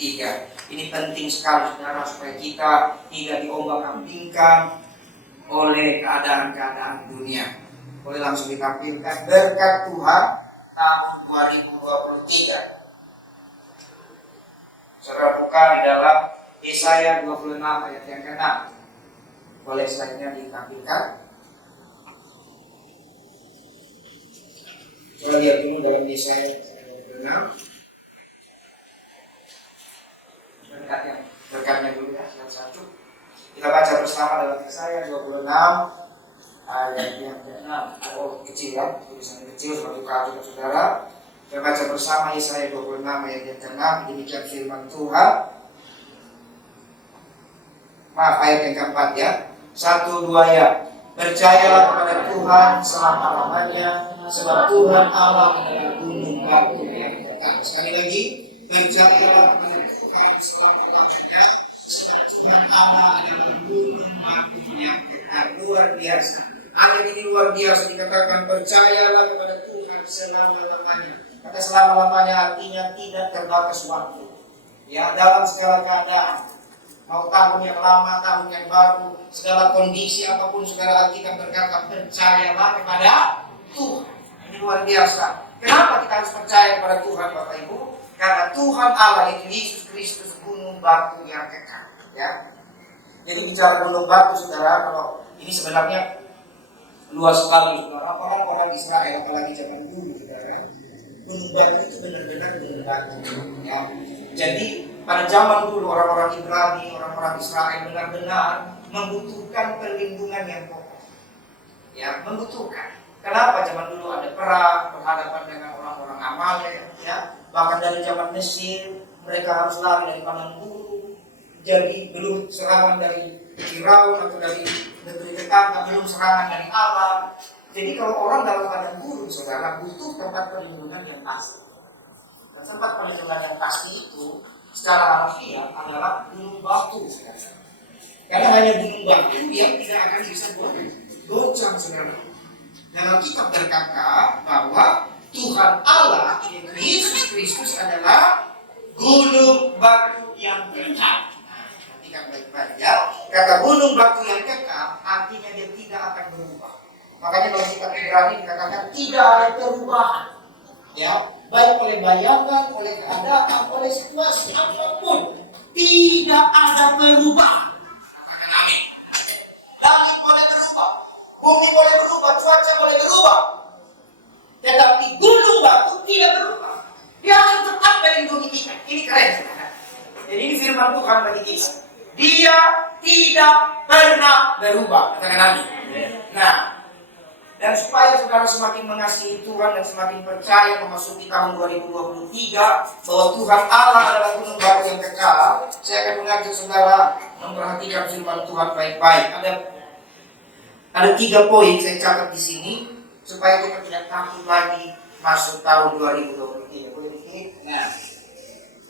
23. Ini penting sekali saudara, supaya kita tidak diombang-ambingkan oleh keadaan-keadaan dunia. Boleh langsung ditampilkan berkat Tuhan tahun 2023. Saudara buka di dalam Yesaya 26 ayat yang ke-6. Boleh slide-nya ditampilkan. Kita lihat dulu dalam Yesaya 26. Berkatnya dulu ya, satu. Kita baca bersama dalam Yesaya 26 ayat yang ke-6. Oh, kecil ya, tulisannya kecil seperti perhatian saudara. Kita baca bersama Yesaya 26 ayat yang ke-6. Demikian firman Tuhan. Maaf, ayat yang ke-4 ya. 1, 2 ya. Percayalah kepada Tuhan selama-lamanya, sebab Tuhan Allah adalah gunung batu yang kekal. Sekali lagi, percayalah kepada Tuhan selama-lamanya, sebab Tuhan Allah adalah gunung batu yang kekal. Luar biasa. Ayat ini luar biasa, dikatakan percayalah kepada Tuhan selama-lamanya. Kata selama-lamanya artinya tidak terbatas waktu. Ya, dalam segala keadaan, mau tahun yang lama, tahun yang baru, segala kondisi apapun, saudara, Alkitab berkata percayalah kepada Tuhan. Ini luar biasa. Kenapa kita harus percaya kepada Tuhan, Bapak Ibu? Karena Tuhan Allah itu Yesus Kristus, gunung batu yang kekal. Ya. Jadi bicara gunung batu, saudara, kalau ini sebenarnya luas sekali, saudara. Orang-orang Israel, apalagi zaman dulu, saudara, gunung batu itu benar-benar gunung batu. Ya. Jadi pada zaman dulu orang-orang Ibrani, orang-orang Israel benar-benar membutuhkan perlindungan yang kokoh. Ya, membutuhkan. Kenapa zaman dulu ada perang, berhadapan dengan orang-orang Amalek, ya. Bahkan dari zaman Mesir mereka harus lari dari padang gurun. Jadi belum serangan dari Firaun atau dari negeri tetangga, belum serangan dari Allah. Jadi kalau orang dalam padang gurun, saudara, butuh tempat perlindungan yang pasti. Dan tempat perlindungan yang pasti itu secara harfiah adalah gunung batu, saudara. Karena hanya gunung batu yang tidak akan bisa goncang, saudara. Dan Alkitab berkata bahwa Tuhan Allah, yaitu Yesus Kristus, adalah gunung batu yang kekal. Perhatikan baik-baik ya. Kata gunung batu yang kekal artinya dia tidak akan berubah. Makanya dalam kitab Ibrani dikatakan tidak ada perubahan. Ya, baik oleh bayangan, oleh keadaan, oleh situasi apapun, tidak ada perubahan. Langit boleh berubah, bumi boleh berubah, cuaca boleh berubah, tetapi gunung batu tidak berubah. Dia akan tetap melindungi kita. Ini keren. Jadi ini firman Tuhan bagi kita. Dia tidak pernah berubah. Katakan amin. Nah, dan supaya saudara semakin mengasihi Tuhan dan semakin percaya memasuki tahun 2023 bahwa Tuhan Allah adalah gunung batu yang kekal, saya akan mengajak saudara memperhatikan firman Tuhan baik-baik. Ada 3 poin saya catat di sini supaya kita tidak takut lagi masuk tahun 2023. Boleh dikit? Nah,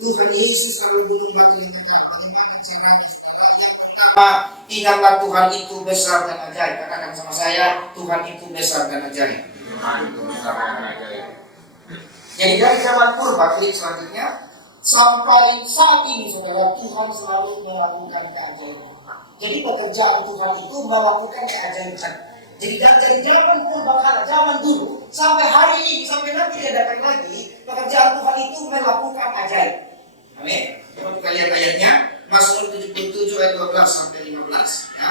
Tuhan Yesus adalah gunung batu yang kekal. Bagaimana caranya, saudara? Ingatlah Tuhan itu besar dan ajaib. Katakan sama saya, Tuhan itu besar dan ajaib. Jadi dari zaman purba, klik selanjutnya, sampai saat ini, saudara, Tuhan selalu melakukan keajaiban. Jadi pekerjaan Tuhan itu melakukan keajaiban. Jadi dari zaman purba kala, zaman dulu, sampai hari ini, sampai nanti dia datang lagi, pekerjaan Tuhan itu melakukan ajaib. Amin. Coba kita lihat ayatnya. Mazmur 77 ayat 12 sampai 15 ya.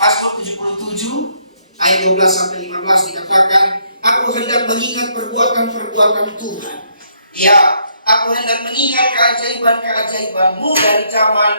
Mazmur 77 ayat 12 sampai 15 dikatakan, aku hendak mengingat perbuatan-perbuatan Tuhan. Ya, aku hendak mengingat keajaiban-keajaiban-Mu dari zaman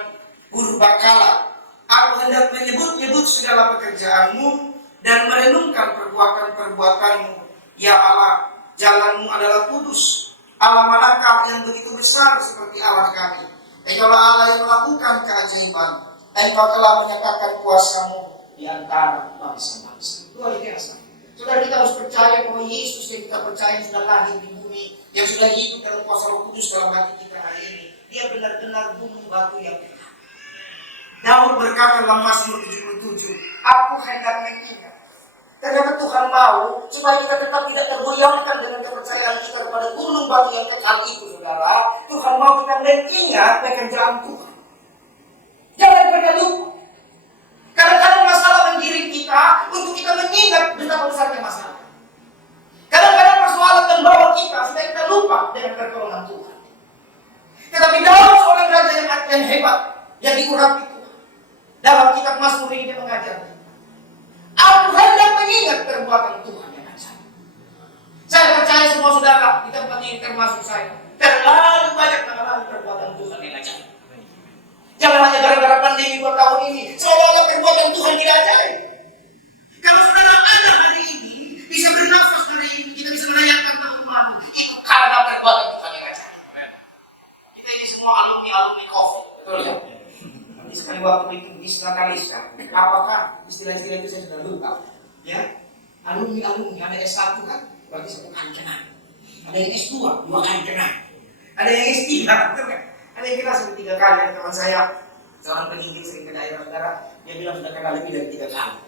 purbakala. Aku hendak menyebut-nyebut segala pekerjaan-Mu dan merenungkan perbuatan-perbuatan-Mu. Ya Allah, jalan-Mu adalah kudus. Allah manakah yang begitu besar seperti Allah kami? Engkaulah Allah yang melakukan keajaiban. Engkau telah menyatakan kuasa-Mu di antara bangsa-bangsa. Luar biasa. Saudara, kita harus percaya bahwa Yesus yang kita percaya sudah lahir di bumi, yang sudah hidup dalam kuasa Roh Kudus dalam hati kita hari ini. Dia benar-benar gunung batu yang kekal. Daud berkata dalam Mazmur 77, aku hendak mengingat. Ternyata Tuhan mau supaya kita tetap tidak tergoyahkan dengan kepercayaan kita kepada gunung batu yang kekal itu, saudara, Tuhan mau kita mengingat pekerjaan Tuhan. Jangan pernah lupa. Kadang-kadang masalah menggiring kita untuk kita mengingat betapa besarnya masalah. Kadang-kadang persoalan membawa kita supaya kita lupa dengan pertolongan Tuhan. Tetapi dalam seorang raja yang hebat, yang diurapi Tuhan, dalam kitab Mazmur ini dia mengajar kita, aku hendak mengingat perbuatan Tuhan yang ajaib. Saya percaya semua saudara di tempat ini termasuk saya, terlalu banyak mengalami perbuatan Tuhan yang ajaib. Jangan hanya gara-gara pandemi 2 tahun ini seolah-olah perbuatan Tuhan tidak ajaib. Kalau saudara ada hari ini, bisa bernafas hari ini, kita bisa merayakan tahun baru, itu karena perbuatan Tuhan yang ajaib. Kita ini semua alumni COVID, betul ya? Nanti sekali waktu itu di Natalisa, apakah istilah-istilah itu saya sudah lupa? Ya, alumni ada S1 kan, berarti 1 kancenan. Ada yang S2, 2 kancenan. Ada yang S3, betul kan? Ada yang kita sudah 3 kali. Ada teman saya, seorang pendidik sering ke daerah saudara, dia bilang sudah kenal lebih dari 3 kali.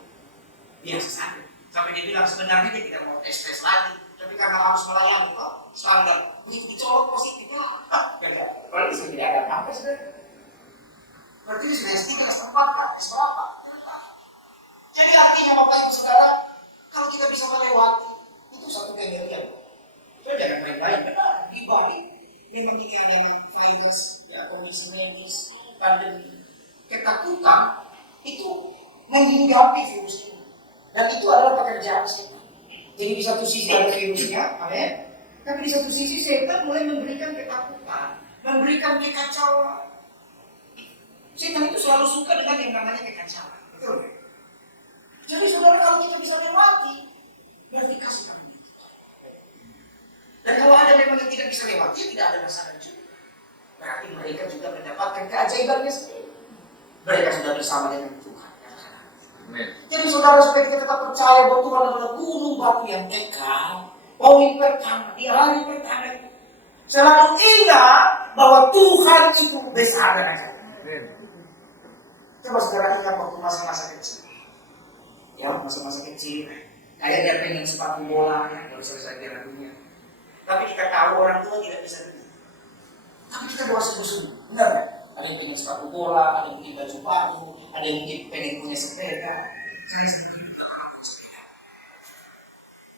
Biasa saja. Sampai dia bilang sebenarnya dia tidak mau tes lagi, tapi karena harus melayani kok standar. Begitu dicolok positif ya. Kalau itu tidak ada apa sudah. Berarti dia sudah S3, S4, S berapa? Jadi artinya Bapak Ibu Saudara, kalau kita bisa melewati itu satu kegagalan. Kita jangan main-main. Di balik memang ini ada yang virus, ya, kondisi medis, pandemi, ketakutan itu menghinggapi virus ini. Dan itu adalah pekerjaan setan. Jadi di satu sisi ada virusnya, amin. Tapi di satu sisi setan mulai memberikan ketakutan, memberikan kekacauan. Setan itu selalu suka dengan yang namanya kekacauan, betul? Jadi saudara, kalau kita bisa lewati, berarti kasih kami. Dan kalau ada memang yang tidak bisa lewati, tidak ada masalah juga. Berarti mereka juga mendapatkan keajaibannya sendiri. Mereka sudah bersama dengan Tuhan. Amen. Jadi saudara, supaya kita tetap percaya bahwa Tuhan adalah gunung batu yang kekal. Poin pertama, di hari pertama itu, selalu ingat bahwa Tuhan itu besar dan ajaib. Coba saudara ingat waktu masa-masa kecil. Ya, masa-masa kecil. Kayak dia pengen sepatu bola, ya, baru selesai Piala Dunia. Tapi kita tahu orang tua tidak bisa beli. Tapi kita doa sungguh-sungguh, benar kan? Ada yang punya sepatu bola, ada yang punya baju baru, ada yang mungkin pengen punya sepeda. Saya sendiri sepeda.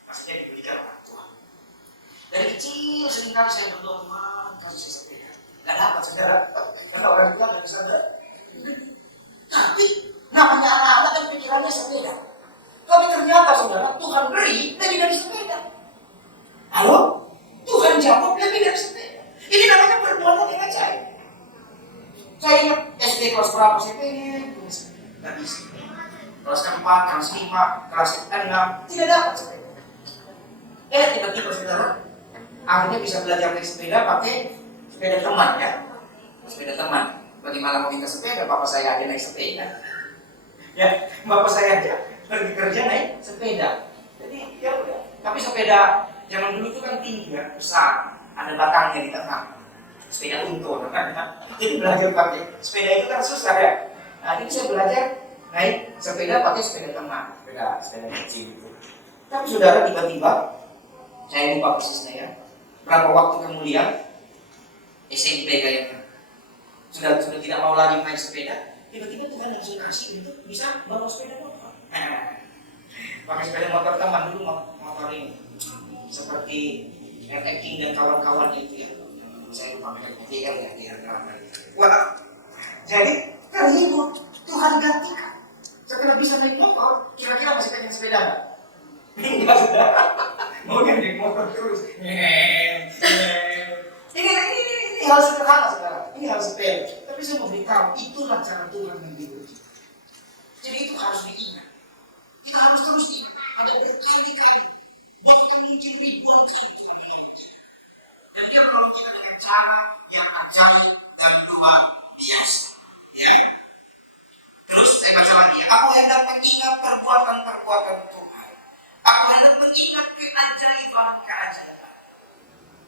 Pasti jadi belikan orang tua. Dari kecil seringkali saya berdoa, Tuhan kasih saya sepeda. Gak dapat saudara, karena orang tua gak bisa beli. Tapi namanya anak-anak kan pikirannya sepeda. Tapi ternyata saudara, Tuhan beri lebih dari sepeda. Halo? Tuhan jawab lebih dari sepeda. Ini namanya perbuatan yang ajaib. Saya ingat SD kelas berapa saya pengen punya sepeda. Gak bisa. Kelas 4, kelas 5, kelas 6 tidak dapat sepeda. Tiba-tiba saudara, akhirnya bisa belajar naik sepeda pakai sepeda teman ya. Sepeda teman. Bagaimana mau minta sepeda? Bapak saya aja naik sepeda. Ya, bapak saya aja pergi kerja naik sepeda. Jadi ya udah. Tapi sepeda zaman dulu itu kan tinggi ya, besar, ada batangnya di tengah. Sepeda untu, jadi belajar pakai sepeda itu kan susah ya. Nah, jadi saya belajar naik sepeda pakai sepeda teman, sepeda kecil itu. Tapi saudara, tiba-tiba saya lupa persisnya ya. Berapa waktu kemudian SMP kayaknya sudah tidak mau lagi naik sepeda. Tiba-tiba Tuhan langsung kasih untuk bisa bawa sepeda motor. Pakai sepeda motor teman dulu, motor ini seperti RT King dan kawan-kawannya itu ya. Saya lupa mereka TR ya, TR berapa. Wah, jadi terhibur Tuhan gantikan. Setelah bisa naik motor, kira-kira masih pengen sepeda nggak? Enggak sudah. Mau naik motor terus. Ini hal sederhana sekarang. Ini hal sepele. Tapi saya mau beritahu, itulah cara Tuhan menghibur kita. Jadi itu harus diingat. Kita harus terus ingat. Ada berkali-kali, bahkan mungkin ribuan kali Tuhan menghibur kita. Dan dia menolong kita dengan cara yang ajaib dan luar biasa. Ya. Terus saya baca lagi ya. Aku hendak mengingat perbuatan-perbuatan Tuhan. Aku hendak mengingat keajaiban-keajaiban.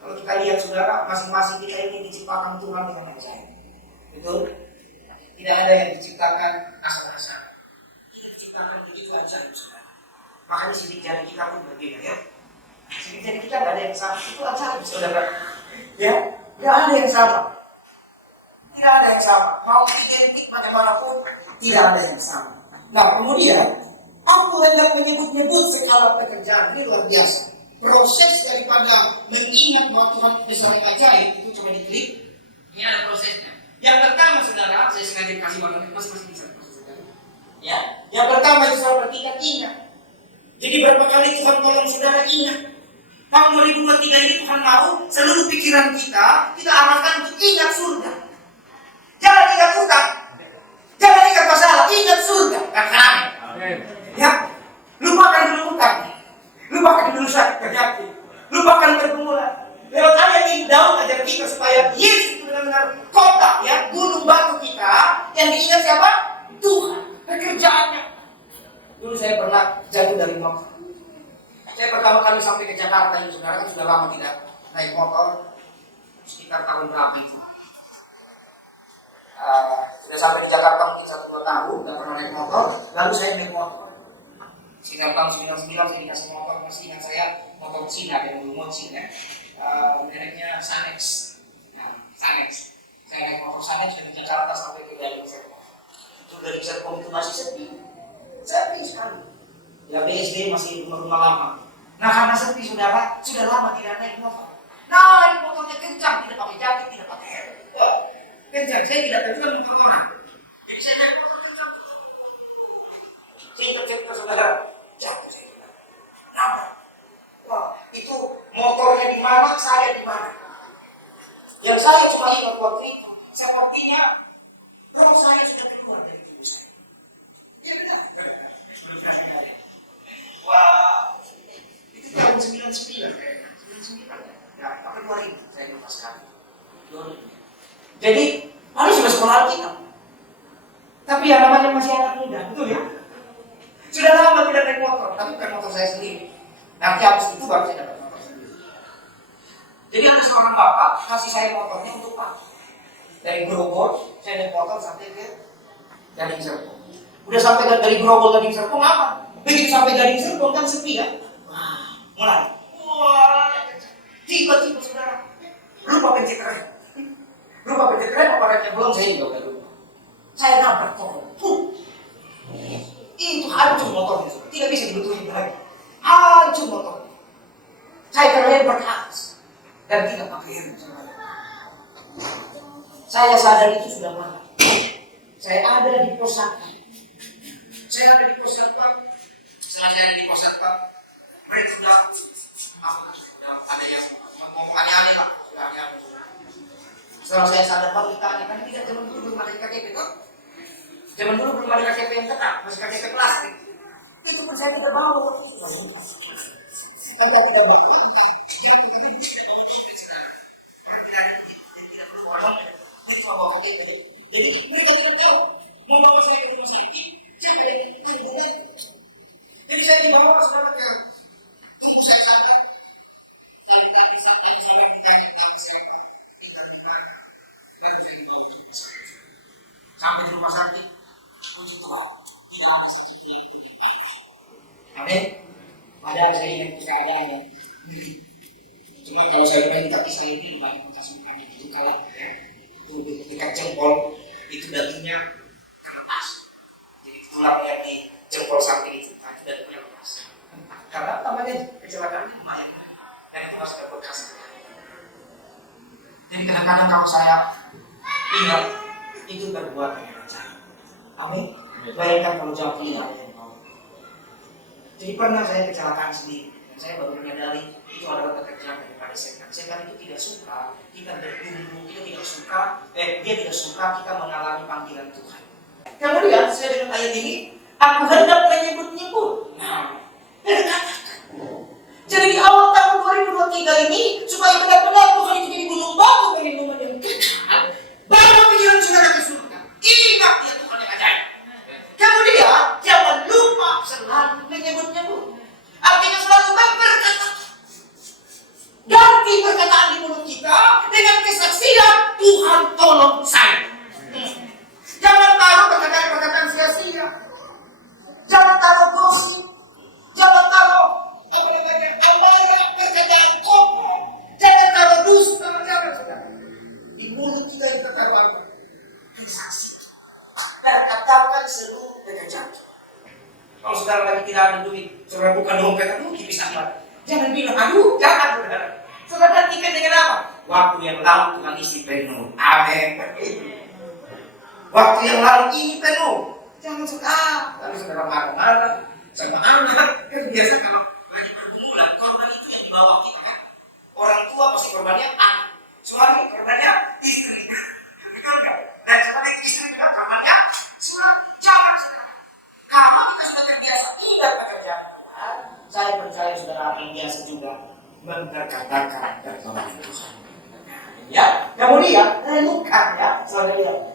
Kalau kita lihat saudara, masing-masing kita ini diciptakan Tuhan dengan ajaib. Betul? Tidak ada yang diciptakan asal-asal. Diciptakan itu juga ajaib saudara. Makanya sidik jari kita pun berbeda ya. Jadi kita nggak ada yang sama. Itu ajaib, saudara. Ya, nggak ada yang sama. Tidak ada yang sama. Mau identik bagaimanapun, tidak ada yang sama. Nah, kemudian aku hendak menyebut-nyebut segala pekerjaan. Ini luar biasa. Proses daripada mengingat bahwa Tuhan besar yang ajaib itu coba diklik. Ini ada prosesnya. Yang pertama, saudara, saya sengaja kasih warna masing-masing bisa. Ya, yang pertama itu saudara ingat. Jadi berapa kali Tuhan tolong saudara ingat. Tahun 2023 ini Tuhan mau seluruh pikiran kita arahkan untuk ingat surga. Jangan ingat utang, jangan ingat masalah, ingat surga. Amin. Ya, lupakan dulu utang, lupakan dulu sakit penyakit, lupakan pergumulan. Lewat ayat ini Daud ajar kita supaya Yesus itu benar-benar kota, ya, gunung batu kita yang diingat siapa? Tuhan, pekerjaannya. Dulu saya pernah jatuh dari motor. Saya pertama kali sampai ke Jakarta ini, saudara, kan sudah lama tidak naik motor, sekitar tahun berapa itu? Sudah sampai di Jakarta mungkin 1-2 tahun, tidak pernah naik motor. Lalu saya naik motor. Sekitar tahun 99 saya dikasih motor, masih ingat saya motor Cina yang dulu Mochi, ya. Mereknya Sanex. Nah, Sanex. Saya naik motor Sanex dari Jakarta sampai ke Gading Serpong. Itu dari Serpong itu masih sepi sekali. Ya BSD masih rumah-rumah lama. Nah, karena sepi saudara, sudah lama tidak naik motor. Naik motornya kencang, tidak pakai jaket, tidak pakai helm. Kencang, saya tidak tahu juga kemana. Jadi saya naik motor kencang. Saya cerita saudara, jatuh saya bilang. Kenapa? Wah, itu motornya di mana, saya di mana. Yang saya cuma ingat waktu itu, sepertinya roh saya sudah keluar dari tubuh saya. Iya benar. Wah, itu tahun 99 kayaknya. 99 ya, tapi 2000 saya lupa sekali. 2000. Jadi, lalu sudah sekolah kita. Tapi yang namanya masih anak muda, betul ya? Sudah lama tidak naik motor, tapi bukan motor saya sendiri. Nanti habis itu baru saya dapat motor sendiri. Jadi ada seorang bapak kasih saya motornya untuk pakai. Dari Grogol, saya naik motor sampai ke Gading Serpong. Udah sampai dari Grogol Gading Serpong apa? Begitu sampai Gading Serpong kan sepi ya? Wah, mulai. Wah, tiba-tiba saudara, lupa pencet rem. Lupa pencet rem, apa remnya belum, saya juga udah lupa. Saya nabrak pohon. Itu hancur motornya, tidak bisa dibetulin lagi. Hancur motornya. Saya terlempar ke atas dan tidak pakai helm. Saya sadar itu sudah malam. Saya ada di pos satpam. Setelah saya ada di pos satpam, mereka sudah ada yang ngomong aneh-aneh lah. Setelah saya sadar baru ditanya, kan tidak zaman dulu belum ada KTP kok. Zaman dulu belum ada KTP yang tetap, masih KTP plastik. Itu pun saya tidak bawa. Anda tidak bawa. Tidak perlu orang itu bawa KTP. Jadi mereka tidak tahu mau bawa saya ke rumah sakit. Jadi saya dibawa saudara ke rumah saya sadar. Saya kita di mana? Baru saya dibawa ke rumah sakit. Sampai di rumah sakit, puji Tuhan, tidak ada sedikit yang berlimpah. Amin. Padahal saya ingat keadaannya. Cuma kalau saya minta saya bimbang, itu kalah ya. Itu dekat jempol, itu dagingnya lepas. Jadi tulang yang di jempol samping itu, itu dagingnya lepas. Karena namanya kecelakaan itu lumayan, dan itu masih ada bekas. Jadi kadang-kadang kalau saya ingat itu perbuatan yang jahat. Amin. Bayangkan kalau jawab tidak yang mau. Jadi pernah saya kecelakaan sendiri dan saya baru menyadari itu adalah pekerjaan daripada setan. Setan itu tidak suka kita berdulu, dia tidak suka kita mengalami panggilan Tuhan. Kemudian saya dengan ayat ini, aku hendak menyebut-nyebut. Nah, jadi di awal tahun 2023 ini supaya benar-benar Tuhan itu jadi gunung batu perlindungan yang kekal. Bawa pikiran saudara ke surga. Ingat dia Tuhan yang ajaib. Kemudian jangan lupa selalu menyebut-nyebut. Artinya selalu berkata. Ganti perkataan di mulut kita dengan kesaksian Tuhan tolong saya. Jangan taruh perkataan sia-sia. Jangan taruh gosip. Jangan taruh Saudara buka dompet, aduh tipis amat. Jangan bilang, aduh jangan saudara. Saudara gantikan dengan apa? Waktu yang lalu Tuhan isi penuh. Amin. Waktu yang lalu ini penuh. Jangan suka. Lalu saudara marah-marah sama anak. Kan biasa kalau lagi pergumulan, korban itu yang dibawa kita kan. Orang tua pasti korbannya anak. Suami korbannya istri. Betul nggak? Dan sebagai istri juga korbannya suami. Jangan sekarang. Kalau kita sudah terbiasa tidak bekerja, saya percaya saudara akan biasa juga memperkatakan firman Tuhan. Ya, kemudian renungkan ya, saudara.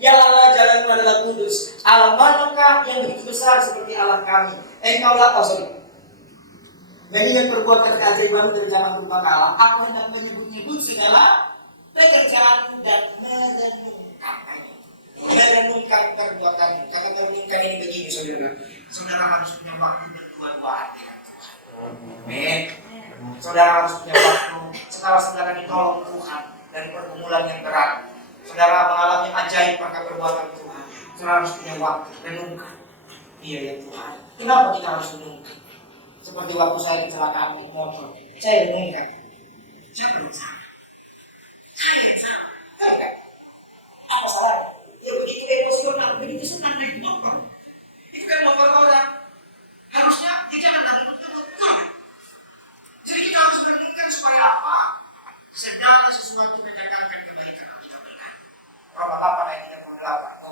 Ya Allah, jalanmu adalah kudus. Allah manakah yang begitu besar seperti Allah kami? Engkaulah sorry. Mengingat perbuatan keajaiban dari zaman purbakala, aku hendak menyebut-nyebut segala pekerjaan dan merenungkan perbuatan. Kata merenungkan ini begini, saudara. Saudara harus punya waktu berdua-duaan dengan Tuhan. Amin. Saudara harus punya waktu setelah saudara ditolong Tuhan dari pergumulan yang berat. Saudara mengalami ajaib maka perbuatan Tuhan. Saudara harus punya waktu renungkan. Iya ya Tuhan. Kenapa kita harus renungkan? Seperti waktu saya kecelakaan di motor, saya renungkan. Apa salah? Ya begitu emosional, begitu senang naik motor. Itu kan motor orang. Harusnya dia jangan lagi betul-betul. Jadi kita harus merenungkan supaya apa? Segala sesuatu mendatangkan kebaikan kalau kita benar. Roma 8 ayat 38.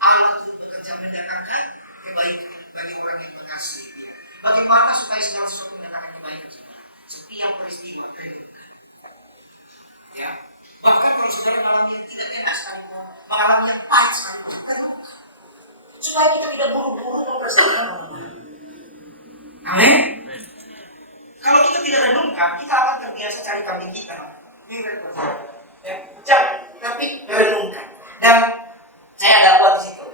Allah turut bekerja mendatangkan kebaikan bagi orang yang mengasihi Dia. Bagaimana supaya segala sesuatu mendatangkan kebaikan? Setiap peristiwa renungkan. Ya. Bahkan kalau saudara mengalami yang tidak enak sekalipun, mengalami yang pahit sekalipun, supaya kita tidak bohong bersama. Amin. Kalau kita tidak renungkan, kita akan terbiasa cari kambing kita. Ya, jangan, tapi renungkan. Dan saya ada buat di situ.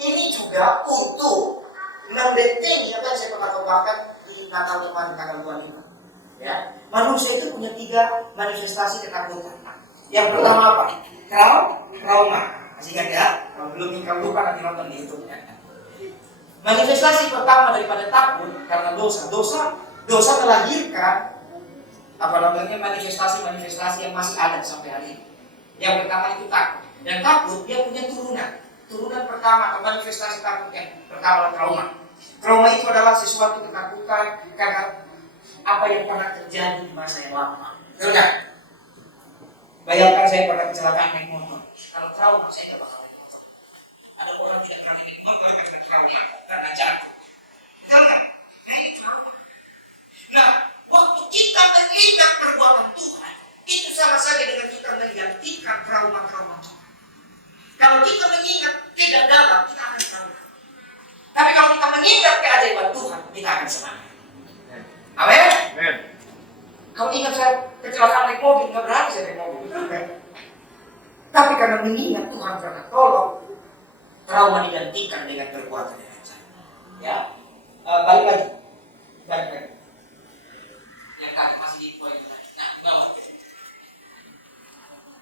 Ini juga untuk membentengi apa yang saya pernah katakan di Natal 5 di tanggal 25. Ya, manusia itu punya 3 manifestasi ketakutan. Yang pertama apa? Trauma. Masih ingat ya? Kalau belum ingkar lupa nanti nonton di YouTube ya. Manifestasi pertama daripada takut karena dosa melahirkan apa namanya manifestasi yang masih ada sampai hari ini. Yang pertama itu takut. Dan takut dia punya turunan. Turunan pertama atau manifestasi takut yang pertama adalah trauma. Trauma itu adalah sesuatu ketakutan karena apa yang pernah terjadi di masa yang lama. Betul nggak? Bayangkan saya pernah kecelakaan naik motor. Kalau trauma saya tidak bakal naik motor. Ada orang tidak pernah naik motor karena trauma karena jatuh. Betul nggak? Nah ini trauma. Nah, waktu kita mengingat perbuatan Tuhan, itu sama saja dengan kita menggantikan trauma-trauma Tuhan. Kalau kita mengingat kegagalan, kita akan trauma. Tapi kalau kita mengingat keajaiban Tuhan, kita akan semangat. Amin. Kalau ingat saya kecelakaan naik mobil, nggak berani saya naik mobil, betul kan? Tapi karena mengingat Tuhan pernah tolong, trauma digantikan dengan perbuatan yang lain. Ya, balik lagi. Yang tadi masih di poin tadi. Nah, di bawah.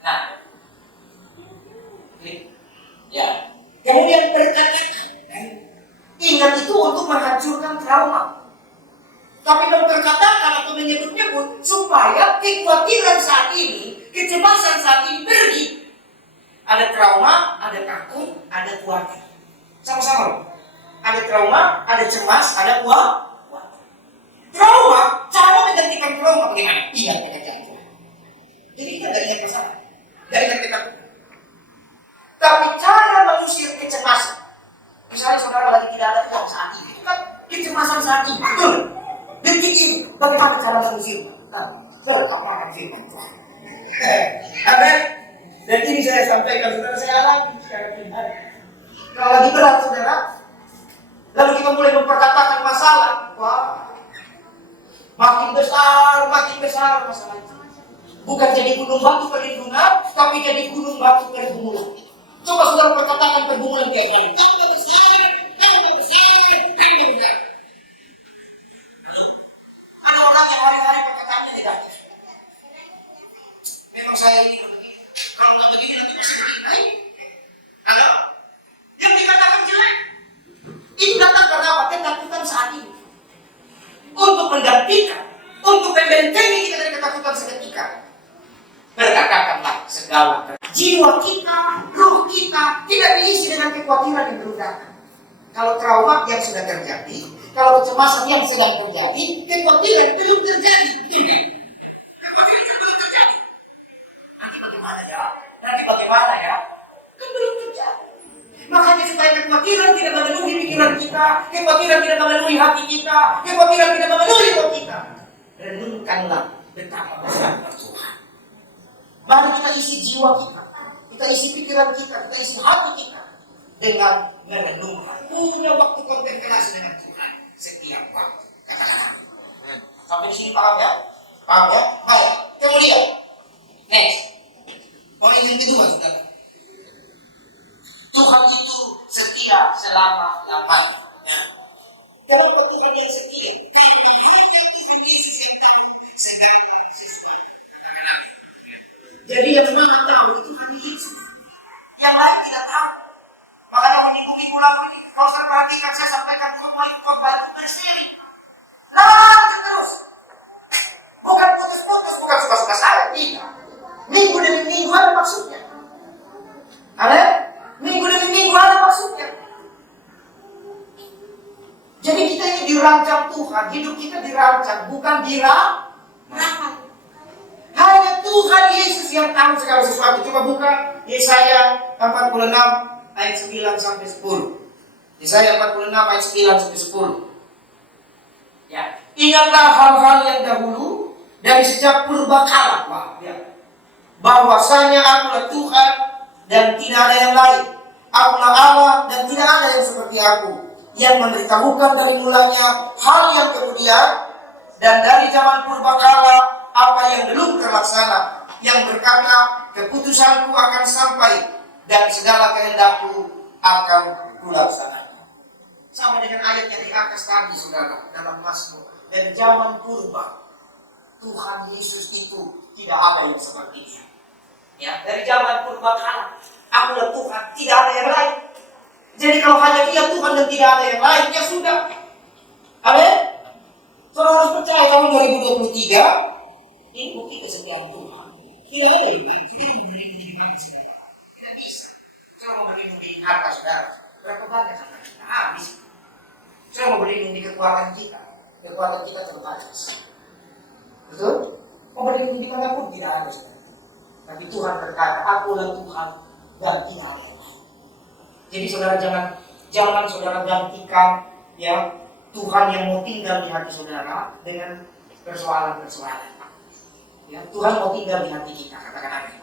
Nah, klik. Ya. Kemudian berkata, ingat itu untuk menghancurkan trauma. Tapi memperkatakan atau menyebut-nyebut supaya kekhawatiran saat ini, kecemasan saat ini pergi. Ada trauma, ada takut, ada khawatir. Sama-sama. Ada trauma, ada cemas, ada khawatir. Trauma, cara menggantikan trauma bagaimana? Ingat pekerjaan Tuhan. Jadi kita tidak ingat masalah, tidak ingat ketakutan. Tapi cara mengusir kecemasan. Misalnya saudara lagi tidak ada uang saat ini, itu kan kecemasan saat ini. Betul. Detik ini, bagaimana cara mengusir? Berapa firman Tuhan? Amin. Dan ini saya sampaikan saudara, saya alami secara pribadi. Kalau lagi berat saudara, lalu kita mulai memperkatakan masalah, wah, makin besar masalah itu. Bukan jadi gunung batu perlindungan, tapi jadi gunung batu pergumulan. Coba saudara perkatakan pergumulan kayak gini. Tambah besar. Ada orang yang hari-hari perkataannya tidak. Memang saya ini begini. Kalau nggak begini nanti saya lain. Halo? Yang dikatakan jelek. Itu datang karena apa? Ketakutan saat ini. untuk menggantikan, untuk membentengi kita dari ketakutan seketika. Berkatakanlah segala jiwa kita, roh kita tidak diisi dengan kekhawatiran yang berundangan. Kalau trauma yang sudah terjadi, kalau kecemasan yang sedang terjadi, kekhawatiran belum terjadi. Kekhawatiran yang belum terjadi. Nanti bagaimana ya? Kan belum terjadi. Makanya supaya kekhawatiran tidak memenuhi pikiran kita, kekhawatiran tidak memenuhi hati kita, kekhawatiran tidak memenuhi roh kita, renungkanlah betapa besar Tuhan. Mari kita isi jiwa kita isi pikiran kita isi hati kita dengan merenungkan. Punya waktu kontemplasi dengan Tuhan setiap waktu. Katakan. Sampai di sini paham ya? Baik. Kemudian, next. Poin yang kedua, saudara. Tuhan itu setia selama-lamanya. Dalam Tuhan yang setia, karena hanya Tuhan Yesus yang tahu segala sesuatu. Jadi yang mana tahu itu Tuhan Yesus. Yang lain tidak tahu. Makanya minggu-minggu lalu ini, kalau saya perhatikan, saya sampaikan khotbah itu berseri. Terus. Bukan putus-putus, bukan suka-suka saya. Tidak. Minggu demi minggu ada maksudnya. Ada? Minggu demi minggu ada maksudnya. Jadi kita ini dirancang Tuhan. Hidup kita dirancang, bukan dirancang. Hanya Tuhan Yesus yang tahu segala sesuatu. Coba buka Yesaya 46 ayat 9 sampai 10. Yesaya 46 ayat 9 sampai 10. Ya. Ingatlah hal-hal yang dahulu dari sejak purbakala, bahwasanya Akulah Tuhan dan tidak ada yang lain. Akulah Allah dan tidak ada yang seperti Aku, yang memberitahukan dari mulanya hal yang kemudian dan dari zaman purbakala apa yang belum terlaksana, yang berkata keputusanku akan sampai dan segala kehendakku akan kulaksanakan. Sama dengan ayat yang di atas tadi, saudara, dalam Mazmur. Dari zaman purba, Tuhan Yesus itu tidak ada yang seperti Dia. Ya, dari zaman purba kala, Akulah Tuhan, tidak ada yang lain. Jadi kalau hanya Dia Tuhan dan tidak ada yang lain, ya sudah. Amin. Saudara harus percaya tahun 2023 ini bukti kesetiaan Tuhan. Tidak ada yang lain. Kita mau melindungi di mana saudara? Tidak bisa. Saya mau melindungi di harta saudara. Berapa banyak saudara kita habis. Saya mau melindungi di kekuatan kita. Kekuatan kita terbatas. Betul? Mau melindungi di manapun tidak ada saudara. Tapi Tuhan berkata, Akulah Tuhan dan tidak ada yang lain. Jadi saudara jangan saudara gantikan ya Tuhan yang mau tinggal di hati saudara dengan persoalan-persoalan. Ya, Tuhan mau tinggal di hati kita, katakan amin.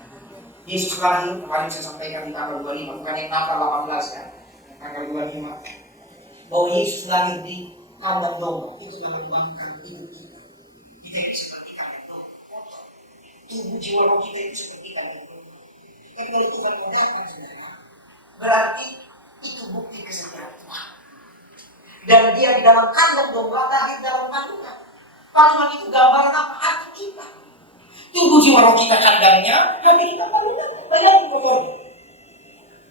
Yesus lahir, kemarin saya sampaikan di tanggal 25, bukan yang tanggal 18 kan, tanggal 25. Bahwa Yesus lahir di kandang domba, itu melambangkan hidup kita. Kita yang seperti kandang domba. Tubuh jiwa roh kita itu seperti kandang domba. Kalau Tuhan mendatang saudara, berarti itu bukti kesetiaan Tuhan. Dan Dia di dalam kandang domba, lahir dalam kandungan. Kandungan itu gambaran apa? Hati kita. Tubuh jiwa roh kita kandangnya, hati kita kandungan. Bayangin bagaimana.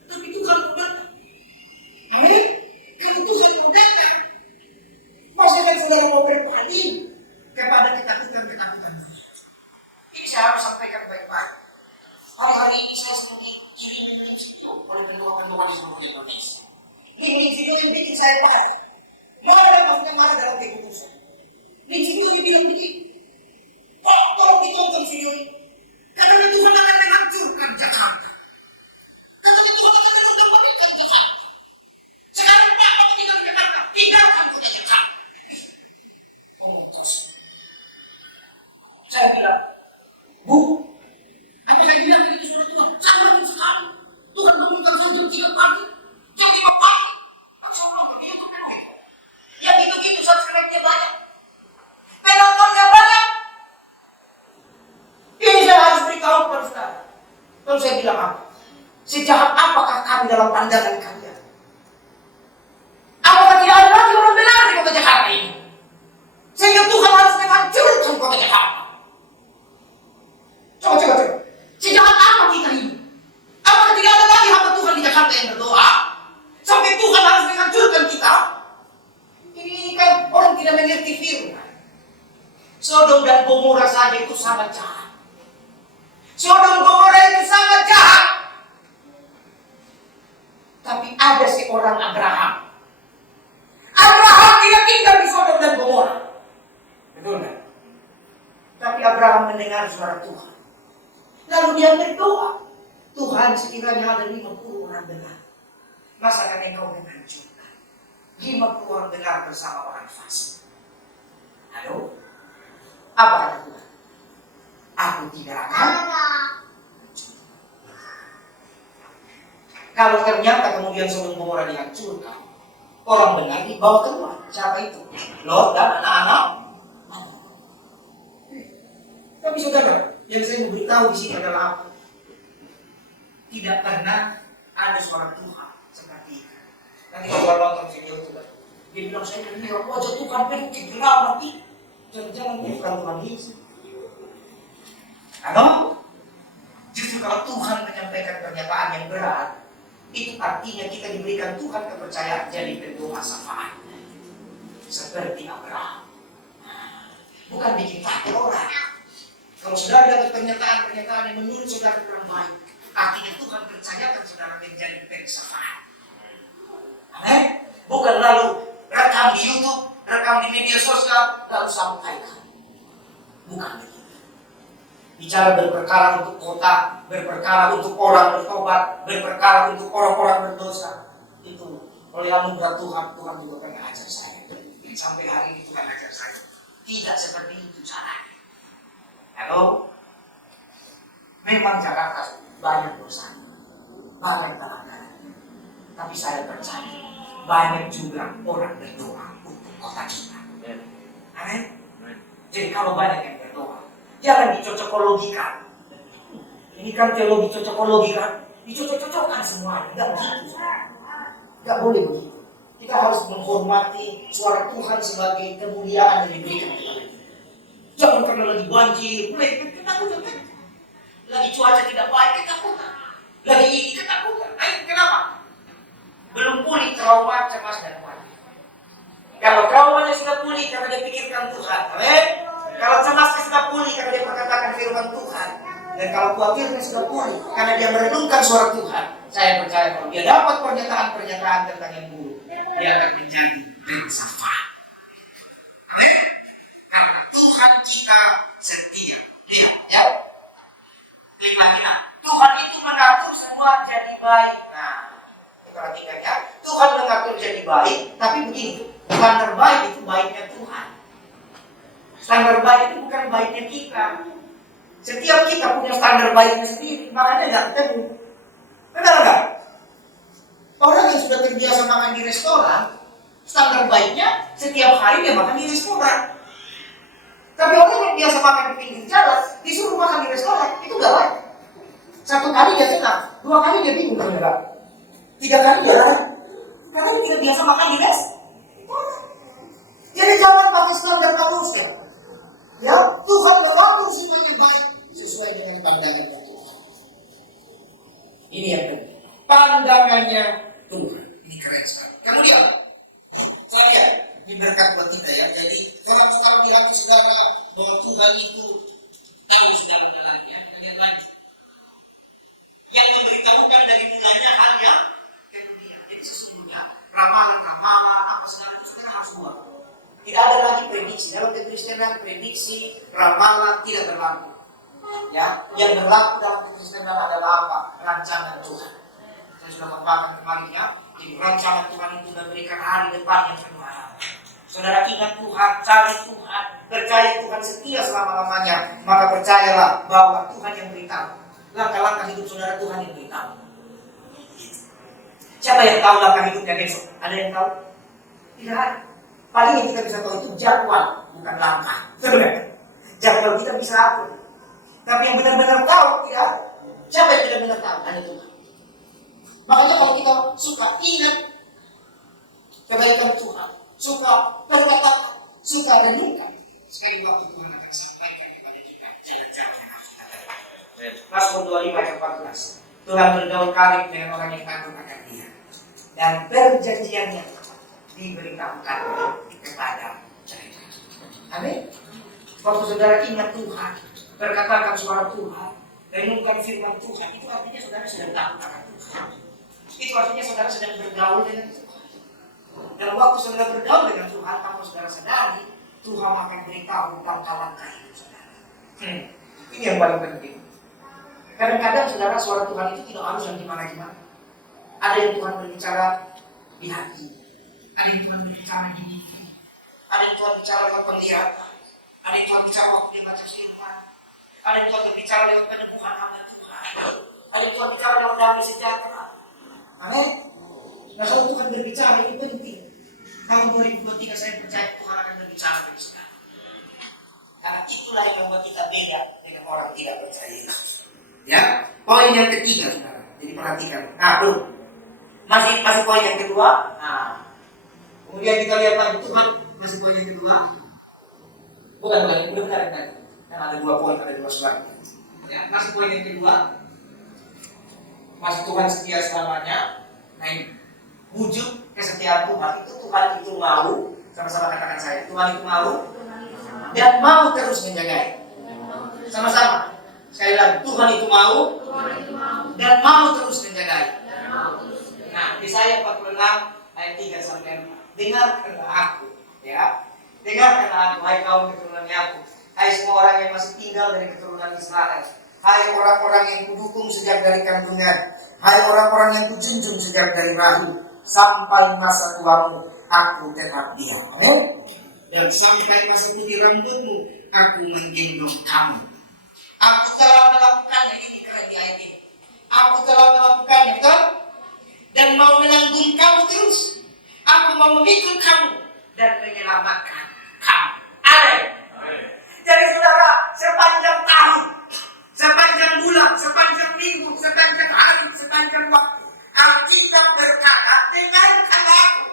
Tapi Tuhan mendatang. Amin. Kalau Tuhan mendatang, maksudnya saudara mau berpaling kepada ketakutan-ketakutan. Ini saya harus sampaikan baik-baik. Hari-hari ini saya sedang dikirimin link video oleh pendukung-pendukung di seluruh Indonesia. Link video yang bikin saya parah. Marah dalam keputusan. Link video ini bilang begini. Pak, tolong ditonton video ini. Katanya Tuhan akan menghancurkan Jakarta. Katanya Tuhan akan menghancurkan Jakarta. Sekarang Pak, kamu tinggal di Jakarta. Tinggalkan kota Jakarta. Oh, tos. Saya bilang, Bu, apa saya bilang itu sudah Tuhan? Saya bilang sekali. Tuhan bangunkan saya jam 3 pagi. Jam 5 pagi. Aku saya bilang, begitu penuh. Ya gitu-gitu, subscribe-nya banyak. Penontonnya banyak. Ini saya harus beritahu kepada saudara. Lalu saya bilang apa? Sejahat apakah kami dalam pandangan kalian? Apakah tidak ada lagi orang benar di kota Jakarta ini? Sehingga Tuhan harus menghancurkan kota Jakarta. Coba. Sejahat apa kita ini? Apakah tidak ada lagi hamba Tuhan di Jakarta yang berdoa? Sampai Tuhan harus menghancurkan kita? Ini kan orang tidak mengerti firman. saja itu sangat jahat. Sodom Gomora itu sangat jahat. Tapi ada seorang Abraham. Abraham tidak tinggal di Sodom dan Gomora. Betul kan? Tapi Abraham mendengar suara Tuhan. Lalu dia berdoa. Tuhan, sekiranya ada 50 orang benar, masakan engkau menghancurkan 50 orang benar bersama orang fasik. Halo? Apa kata Tuhan? Aku tidak akan. Kalau ternyata kemudian Sodom Gomora dihancurkan, orang benar dibawa keluar. Siapa itu? Lot dan anak-anak. Tapi saudara, yang saya mau beritahu di sini adalah apa? Tidak pernah ada suara Tuhan seperti itu. Nanti kalau nonton video itu, dia bilang saya melihat wajah Tuhan penuh kegelapan itu. Jangan-jangan bukan Tuhan Yesus. Halo? Justru kalau Tuhan menyampaikan pernyataan yang berat, itu artinya kita diberikan Tuhan kepercayaan jadi berdoa syafaat. Seperti Abraham. Bukan bikin takut orang. Kalau saudara dapat pernyataan-pernyataan yang menurut saudara kurang baik, artinya Tuhan percayakan saudara menjadi persyafaat. Amin. Bukan lalu rekam di YouTube, rekam di media sosial, lalu sampaikan. Bukan begitu. Bicara berperkara untuk kota, berperkara untuk orang bertobat, berperkara untuk orang-orang berdosa. Itu oleh anugerah Tuhan, Tuhan juga pernah ajar saya. Sampai hari ini Tuhan ajar saya. Tidak seperti itu caranya. Halo? Memang Jakarta banyak dosa, banyak pelanggaran. Tapi saya percaya banyak juga orang berdoa untuk kota kita. Amin. Jadi kalau banyak yang berdoa, jangan dicocokologikan. Ini kan teologi cocokologi kan, dicocok-cocokkan semuanya. Tidak begitu. Tidak boleh begitu. Kita harus menghormati suara Tuhan sebagai kemuliaan yang diberikan kepada kita. Jangan karena lagi banjir, mulai ketakutan. Lagi cuaca tidak baik, ketakutan. Lagi ini ketakutan. Ayo, kenapa? Belum pulih trauma, cemas, dan khawatir. Kalau traumanya sudah pulih karena dia pikirkan Tuhan, amin. Kalau cemasnya sudah pulih karena dia perkatakan firman Tuhan, dan kalau khawatirnya sudah pulih karena dia merenungkan suara Tuhan, saya percaya kalau dia dapat pernyataan-pernyataan tentang yang buruk, dia akan menjadi bersahabat. Amin. Karena Tuhan kita setia. Lihat, ya. Klik lagi, nah. Tuhan itu mengatur semua jadi baik. Nah, perhatikan ya. Tuhan mengatur jadi baik, tapi begini, standar baik itu baiknya Tuhan. Standar baik itu bukan baiknya kita. Setiap kita punya standar baiknya sendiri, makanya nggak ketemu. Benar nggak? Orang yang sudah terbiasa makan di restoran, standar baiknya setiap hari dia makan di restoran. Tapi orang yang biasa makan di pinggir jalan, disuruh makan di restoran, itu nggak baik. 1 kali dia senang, 2 kali dia bingung, enggak. 3 kali dia lari. Karena dia tidak biasa makan di restoran. Jadi jangan pakai standar manusia. Ya, Tuhan mengatur semuanya baik sesuai dengan pandangannya Tuhan. Ini yang penting. Pandangannya Tuhan. Ini keren sekali. Kemudian, saya ini berkat buat kita ya. Jadi kalau taruh di hati saudara bahwa Tuhan itu tahu segala-galanya. Ya, kita lihat lagi. Yang memberitahukan dari mulanya hal yang kemudian. Jadi sesungguhnya ramalan-ramalan apa segala itu sebenarnya harus buat. Tidak ada lagi prediksi. Dalam kekristenan prediksi, ramalan tidak berlaku. Ya, yang berlaku dalam kekristenan adalah apa? Rancangan Tuhan. Saya sudah katakan kemarin ya. Jadi rancangan Tuhan itu memberikan hari depan yang penuh harapan. Saudara ingat Tuhan, cari Tuhan, percaya Tuhan setia selama-lamanya. Maka percayalah bahwa Tuhan yang beritahu. Langkah-langkah hidup saudara Tuhan yang beritahu. Siapa yang tahu langkah hidupnya besok? Ada yang tahu? Tidak ada. Paling yang kita bisa tahu itu jadwal, bukan langkah. Jadwal kita bisa atur. Tapi yang benar-benar tahu tidak ada. Siapa yang benar-benar tahu? Hanya Tuhan. Makanya kalau kita suka ingat kebaikan Tuhan, suka perkataan, suka renungkan, sekali waktu Tuhan akan sampaikan kepada kita jalan-jalan yang harus kita lalui. Mazmur 25 ayat 14. Tuhan bergaul karib dengan orang yang takut akan Dia, dan perjanjiannya diberitahukan kepada mereka. Amin. Waktu saudara ingat Tuhan, berkatakan suara Tuhan, renungkan firman Tuhan, itu artinya saudara sedang takut akan Tuhan. Itu artinya saudara sedang bergaul dengan Tuhan. Dan waktu saudara bergaul dengan Tuhan, tanpa saudara sadari, Tuhan akan beritahu langkah-langkah hidup saudara. Ini yang paling penting. Kadang-kadang saudara suara Tuhan itu tidak harus yang gimana-gimana. Ada yang Tuhan berbicara di hati, ada yang Tuhan berbicara di mimpi, ada yang Tuhan bicara lewat penglihatan, ada yang Tuhan bicara waktu dia baca firman, ada yang Tuhan berbicara lewat peneguhan hamba Tuhan, ada yang Tuhan bicara lewat damai sejahtera. Amin. Nah, kalau Tuhan berbicara itu penting. Tahun 2023 saya percaya Tuhan akan berbicara bagi saudara. Karena itulah yang membuat kita beda dengan orang tidak percaya. Ya, poin yang ketiga saudara. Jadi perhatikan. Nah, belum. Masih poin yang kedua. Nah, kemudian kita lihat lagi Tuhan masih poin yang kedua. Bukan ini udah benar kan? Kan ada dua poin, ada dua slide. Ya, masih poin yang kedua. Masih Tuhan setia selamanya. Nah, ini wujud kesetiaan Tuhan itu mau, sama-sama katakan saya, Tuhan itu mau dan mau terus menjagai. Sama-sama. Sekali lagi, Tuhan itu mau dan mau terus menjagai. Nah, Yesaya 46 ayat 3 sampai 4. Dengarkanlah aku, ya. Dengarkanlah aku, hai kaum keturunan Yakub, hai semua orang yang masih tinggal dari keturunan Israel, hai orang-orang yang kudukung sejak dari kandungan, hai orang-orang yang kujunjung sejak dari rahim, sampai masa tuamu aku tetap diam. Amin. Dan sampai masa putih rambutmu aku menggendong kamu. Aku telah melakukannya, ini keren di ayat ini. Aku telah melakukannya, betul? Dan mau menanggung kamu terus. Aku mau memikul kamu dan menyelamatkan kamu. Amin. Jadi saudara, sepanjang tahun, sepanjang bulan, sepanjang minggu, sepanjang hari, sepanjang waktu, Alkitab berkata, dengarkan aku.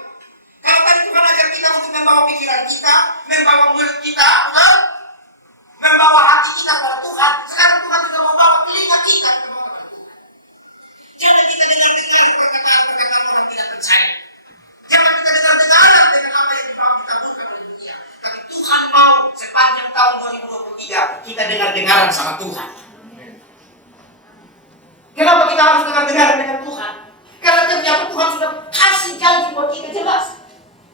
Kalau tadi Tuhan ajar kita untuk membawa pikiran kita, membawa mulut kita, betul? Membawa hati kita kepada Tuhan. Sekarang Tuhan juga membawa telinga kita kepada Tuhan. Jangan kita dengar-dengar perkataan-perkataan orang tidak percaya. Jangan kita dengar-dengar dengan apa yang mau kita berikan oleh dunia. Tapi Tuhan mau sepanjang tahun 2023 kita dengar-dengaran sama Tuhan. Kenapa kita harus dengar-dengaran dengan Tuhan? Karena ternyata Tuhan sudah kasih janji buat kita jelas.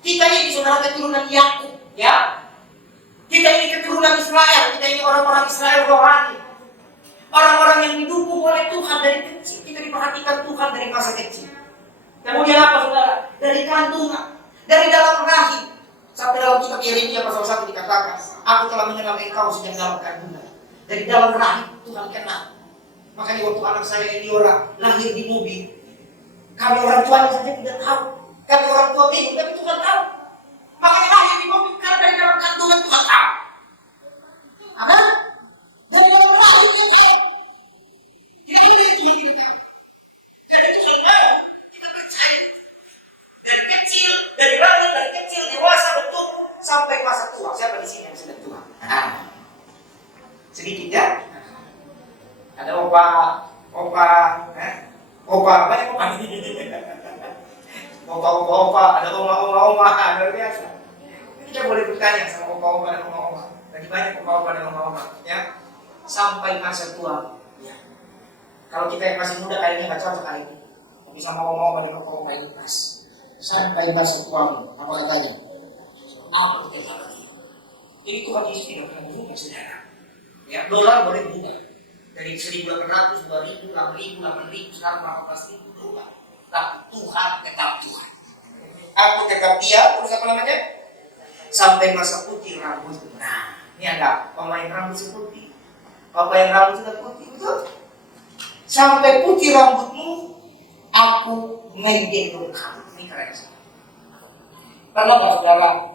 Kita ini saudara keturunan Yakub, ya. Kita ini keturunan Israel, kita ini orang-orang Israel rohani. Orang-orang yang didukung oleh Tuhan dari kecil. Kita diperhatikan Tuhan dari masa kecil. Kemudian apa saudara? Dari kandungan, dari dalam rahim. Sampai dalam kitab Yeremia pasal 1 dikatakan, aku telah mengenal engkau sejak dalam kandungan. Dari dalam rahim Tuhan kenal. Makanya waktu anak saya ini orang lahir di mobil, kami orang tuanya saja tidak tahu. Kami orang tua bingung, tapi Tuhan tahu. Makanya lahir di mobil karena dari dalam kandungan Tuhan tahu. Amin. Dari dalam rahim dia tahu. Tidak mungkin Tuhan tidak tahu. Karena Tuhan tahu. Kita percaya. Dari kecil, dari kecil dewasa bentuk sampai masa tua. Siapa di sini yang sudah tua? Sedikit ya. Ada opa, banyak opa, ada oma, luar biasa. Kita boleh bertanya sama opa dan oma. Lagi banyak opa dan oma, ya. Sampai masa tua, ya. Kalau kita yang masih muda kayaknya nggak cocok kali ini. Tapi sama oma dan opa itu pas. Sampai masa tuamu, apa katanya? Apa kita lagi? Ini Tuhan Yesus tidak pernah berubah, saudara. Ya, dolar boleh berubah. Dari 1.800, 2.000, 6.000, 8.000, sekarang 18.000 berubah. Tapi Tuhan tetap Tuhan. Aku tetap dia, terus apa namanya? Sampai masa putih rambut. Nah, ini ada pemain rambut seputih. Pemain rambut sudah putih, betul? Sampai putih rambutmu, aku menggendong kamu. Ini keren sekali. Pernah nggak saudara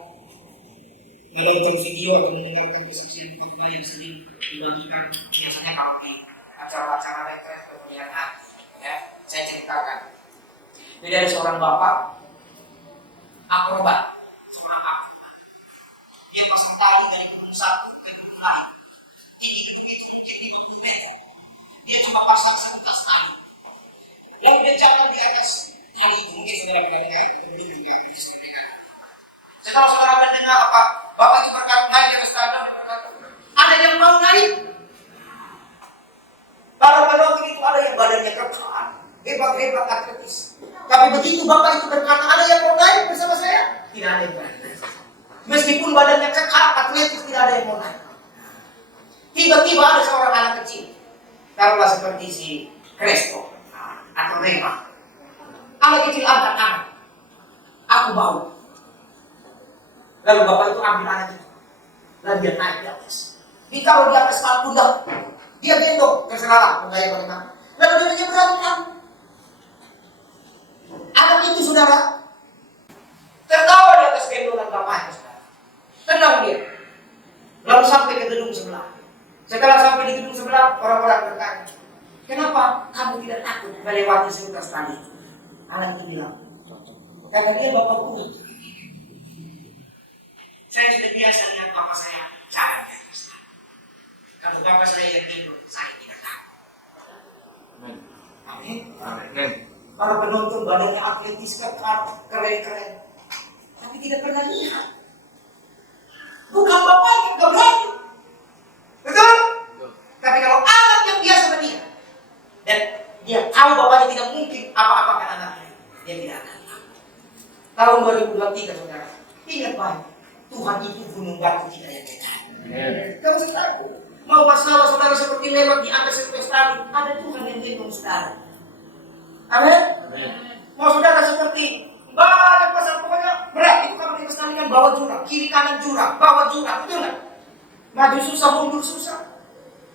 menonton video atau mendengarkan kesaksian khotbah yang sering dibagikan biasanya kalau di acara-acara retret kemuliaan hati, ya, saya ceritakan. Jadi ada seorang bapak akrobat, dia pasang tali dari gunung satu ke gunung lain, tinggi 20 meter. Dia cuma pasang sebutas tali, yang bencana di atas tali itu mungkin saudara mendengar atau belum mendengar. Setelah saudara mendengar apa? Bapak itu berkata naik ke atas tanah, berkata, hebat atletis. Tapi begitu Bapak itu berkata, ada yang mau naik bersama saya? Tidak ada yang berani. Meskipun badannya kekar, atletis, tidak ada yang mau naik. Tiba-tiba ada seorang anak kecil, taruhlah seperti si Crespo atau Rema. Anak kecil angkat anak, aku bau. Lalu Bapak itu ambil anak itu, lalu dia naik di atas. Ditaruh di atas kepala pundak, dia gendong ke selala, menggaya bagaimana. Lalu dia berangkat. Anak itu saudara tertawa di atas gendongan bapaknya, saudara. Tenang dia. Lalu sampai ke gedung sebelah. Setelah sampai di gedung sebelah, orang-orang bertanya, kenapa kamu tidak takut melewati selutas tadi? Anak itu bilang, karena dia bapak kuat. Saya sudah biasa lihat bapak saya jalan di atas. Kalau bapak saya yang gendong, saya tidak takut. Amin. Amin. Para penonton badannya atletis, keren-keren, tapi tidak pernah lihat. Bukan bapaknya, gak berani. Betul? Tapi kalau anak yang biasa melihat dan dia tahu bapaknya tidak mungkin apa-apakan anaknya, dia tidak akan takut. Tahun 2023 saudara, ingat baik, Tuhan itu gunung batu kita yang tetap. Kamu usah takut. Mau masalah saudara seperti lewat di atas investasi, ada Tuhan yang gendong saudara. Amin. Mau saudara seperti banyak pasal pokoknya berat itu kamu investasikan bawa jurang, kiri kanan jurang, bawa jurang, betul nggak? Maju susah, mundur susah.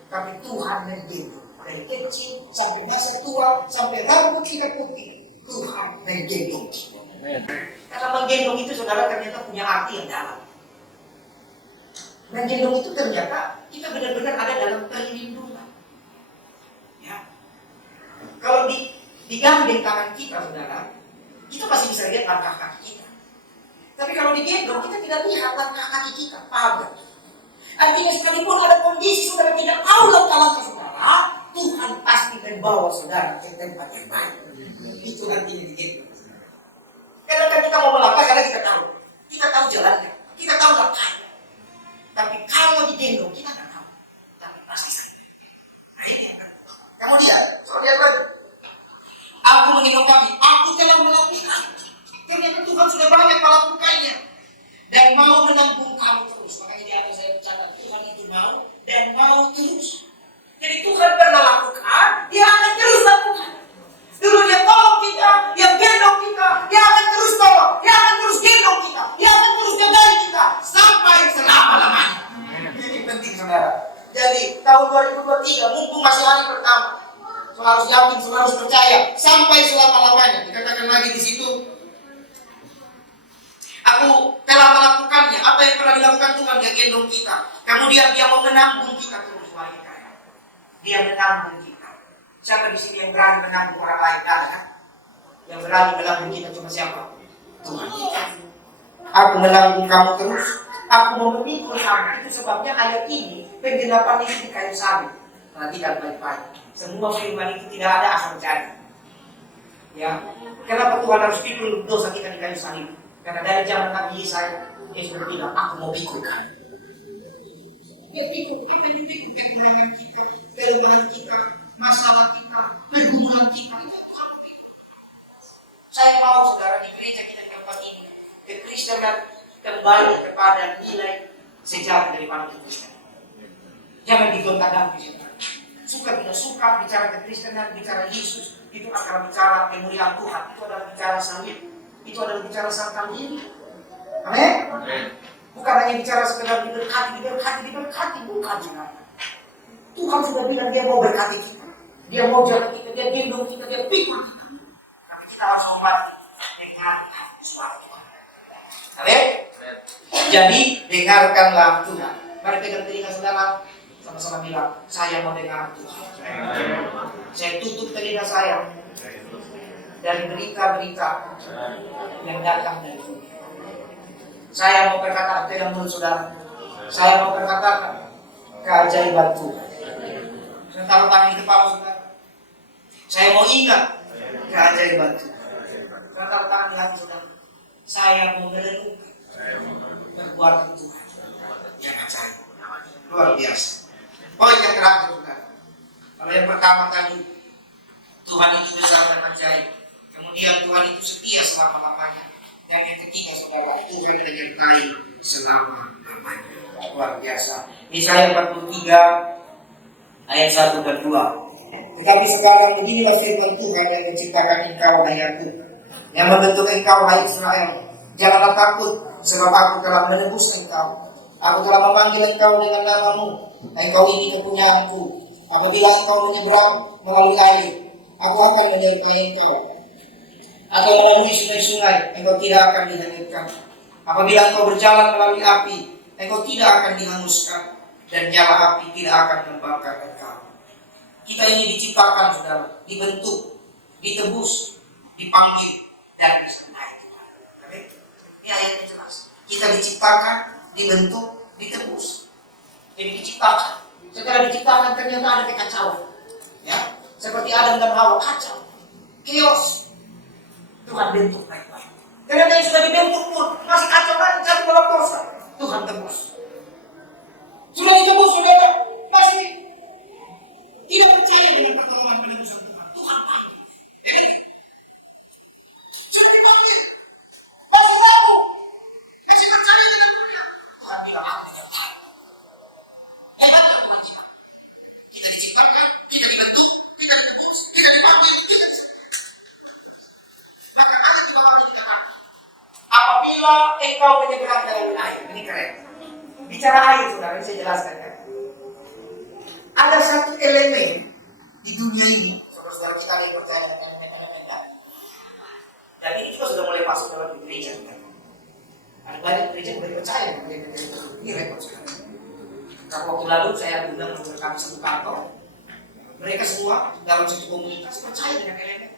Tapi Tuhan yang gendong dari kecil sampai masa tua sampai rambut kita putih, Tuhan yang gendong. Karena menggendong itu saudara ternyata punya arti yang dalam. Menggendong itu ternyata kita benar-benar ada dalam perlindungan. Ya. Kalau digandeng tangan kita saudara, kita masih bisa lihat langkah kaki kita. Tapi kalau digendong kita tidak lihat langkah kaki kita. Paham gak? Artinya sekalipun ada kondisi saudara tidak tahu langkah-langkah saudara, Tuhan pasti membawa saudara ke tempat yang baik. Itu artinya digendong. Kadang-kadang kita mau melangkah karena kita tahu jalannya, kita tahu langkahnya. Tapi kalau digendong kita tidak tahu, tapi pasti sampai. Nah ini yang kan. Kemudian, lihat lagi. Aku menikmati, aku telah melakukan. Ternyata Tuhan sudah banyak melakukannya dan mau menampung kamu terus. Makanya di atas saya catat Tuhan itu mau dan mau terus. Jadi Tuhan pernah lakukan, dia akan terus lakukan. Dulu dia tolong kita, dia gendong kita, dia akan terus tolong, dia akan terus gendong kita, dia akan terus jaga kita sampai selama-lamanya. Ini penting saudara. Jadi tahun 2023 mumpung masih hari pertama, harus yakin, harus percaya sampai selama-lamanya. Dikatakan lagi di situ, aku telah melakukannya. Apa yang pernah dilakukan Tuhan, dia gendong kita. Kemudian dia mau menanggung kita terus. Dia menanggung kita. Siapa di sini yang berani menanggung orang lain? Ada kan? Yang berani menanggung kita cuma siapa? Tuhan kita. Aku menanggung kamu terus. Aku mau memikul kamu. Itu sebabnya ayat ini penggelapan itu di kayu salib. Perhatikan baik-baik. Semua firman itu tidak ada asal jadi. Ya, kenapa Tuhan harus pikul dosa kita di kayu salib? Karena dari zaman Nabi Yesaya, Yesus berbilang, aku mau pikul kamu. Dia pikul, apa yang dipikul? Kemenangan kita, kelemahan kita, masalah kita, pergumulan kita, itu Tuhan pikul. Saya mau saudara di gereja kita di tempat ini, kekristenan kembali kepada nilai sejati daripada kekristenan. Jangan digonta-ganti. Suka tidak suka bicara kekristenan, bicara Yesus, itu akan bicara kemuliaan Tuhan, itu adalah bicara salib, itu adalah bicara sarkan diri. Amin. Bukan hanya bicara sekedar diberkati, bukan sebenarnya. Tuhan sudah bilang dia mau berkati kita, dia mau jaga kita, dia gendong kita, dia pikul kita. Tapi kita harus hormati dengan suara Tuhan. Amin. Jadi dengarkanlah Tuhan. Mari pegang telinga saudara. Sama-sama bilang, saya mau dengar Tuhan. Saya tutup telinga saya dari berita-berita yang datang dari Tuhan. Saya mau berkata dalam mulut saudara. Saya mau berkatakan keajaiban Tuhan. Saya taruh tangan di kepala saudara. Saya mau ingat keajaiban Tuhan. Saya taruh tangan di hati saudara. Saya mau merenungkan perbuatan Tuhan yang ajaib, luar biasa. Poin yang terakhir saudara. Kalau yang pertama tadi Tuhan itu besar dan ajaib. Kemudian Tuhan itu setia selama-lamanya. Dan yang ketiga saudara, Tuhan menyertai selama-lamanya. Luar biasa. Yesaya 43 ayat 1 dan 2. Tetapi sekarang beginilah firman Tuhan yang menciptakan engkau, hai Yakub, yang membentuk engkau, hai Israel. Janganlah takut, sebab aku telah menebus engkau. Aku telah memanggil engkau dengan namamu. Engkau ini kepunyaanku. Apabila engkau menyeberang melalui air, aku akan menyertai engkau. Atau melalui sungai-sungai, engkau tidak akan dihanyutkan. Apabila engkau berjalan melalui api, engkau tidak akan dihanguskan, dan nyala api tidak akan membakar engkau. Kita ini diciptakan, saudara, dibentuk, ditebus, dipanggil, dan disertai Tuhan. Ini ayatnya jelas. Kita diciptakan, dibentuk, ditebus. Jadi diciptakan. Setelah diciptakan ternyata ada kekacauan. Ya, seperti Adam dan Hawa, kacau, chaos. Tuhan bentuk baik-baik. Ternyata yang sudah dibentuk pun masih kacau kan, jatuh dalam dosa. Tuhan tebus. Sudah ditebus, saudara, masih tidak percaya dengan pertolongan penebusan Tuhan. Tuhan panggil. Sudah dipanggil, masih tahu, masih percaya dengan Tuhan. Tuhan bilang aku menyertai. Hebatlah Tuhan siapa? Kita diciptakan, kita dibentuk, kita ditebus, kita dipanggil, kita disertai. Maka ada tiga kali dikatakan, apabila engkau menyeberang dalam air. Ini keren. Bicara air, saudara, saya jelaskan kan. Ada satu elemen di dunia ini, saudara-saudara kita yang percaya dengan elemen-elemen dan ini juga sudah mulai masuk dalam gereja. Kan? Ada banyak gereja yang mulai percaya dengan elemen-elemen itu. Ini repot sekali. Karena waktu lalu saya undang kami satu kantor, mereka semua dalam satu komunitas percaya dengan elemen.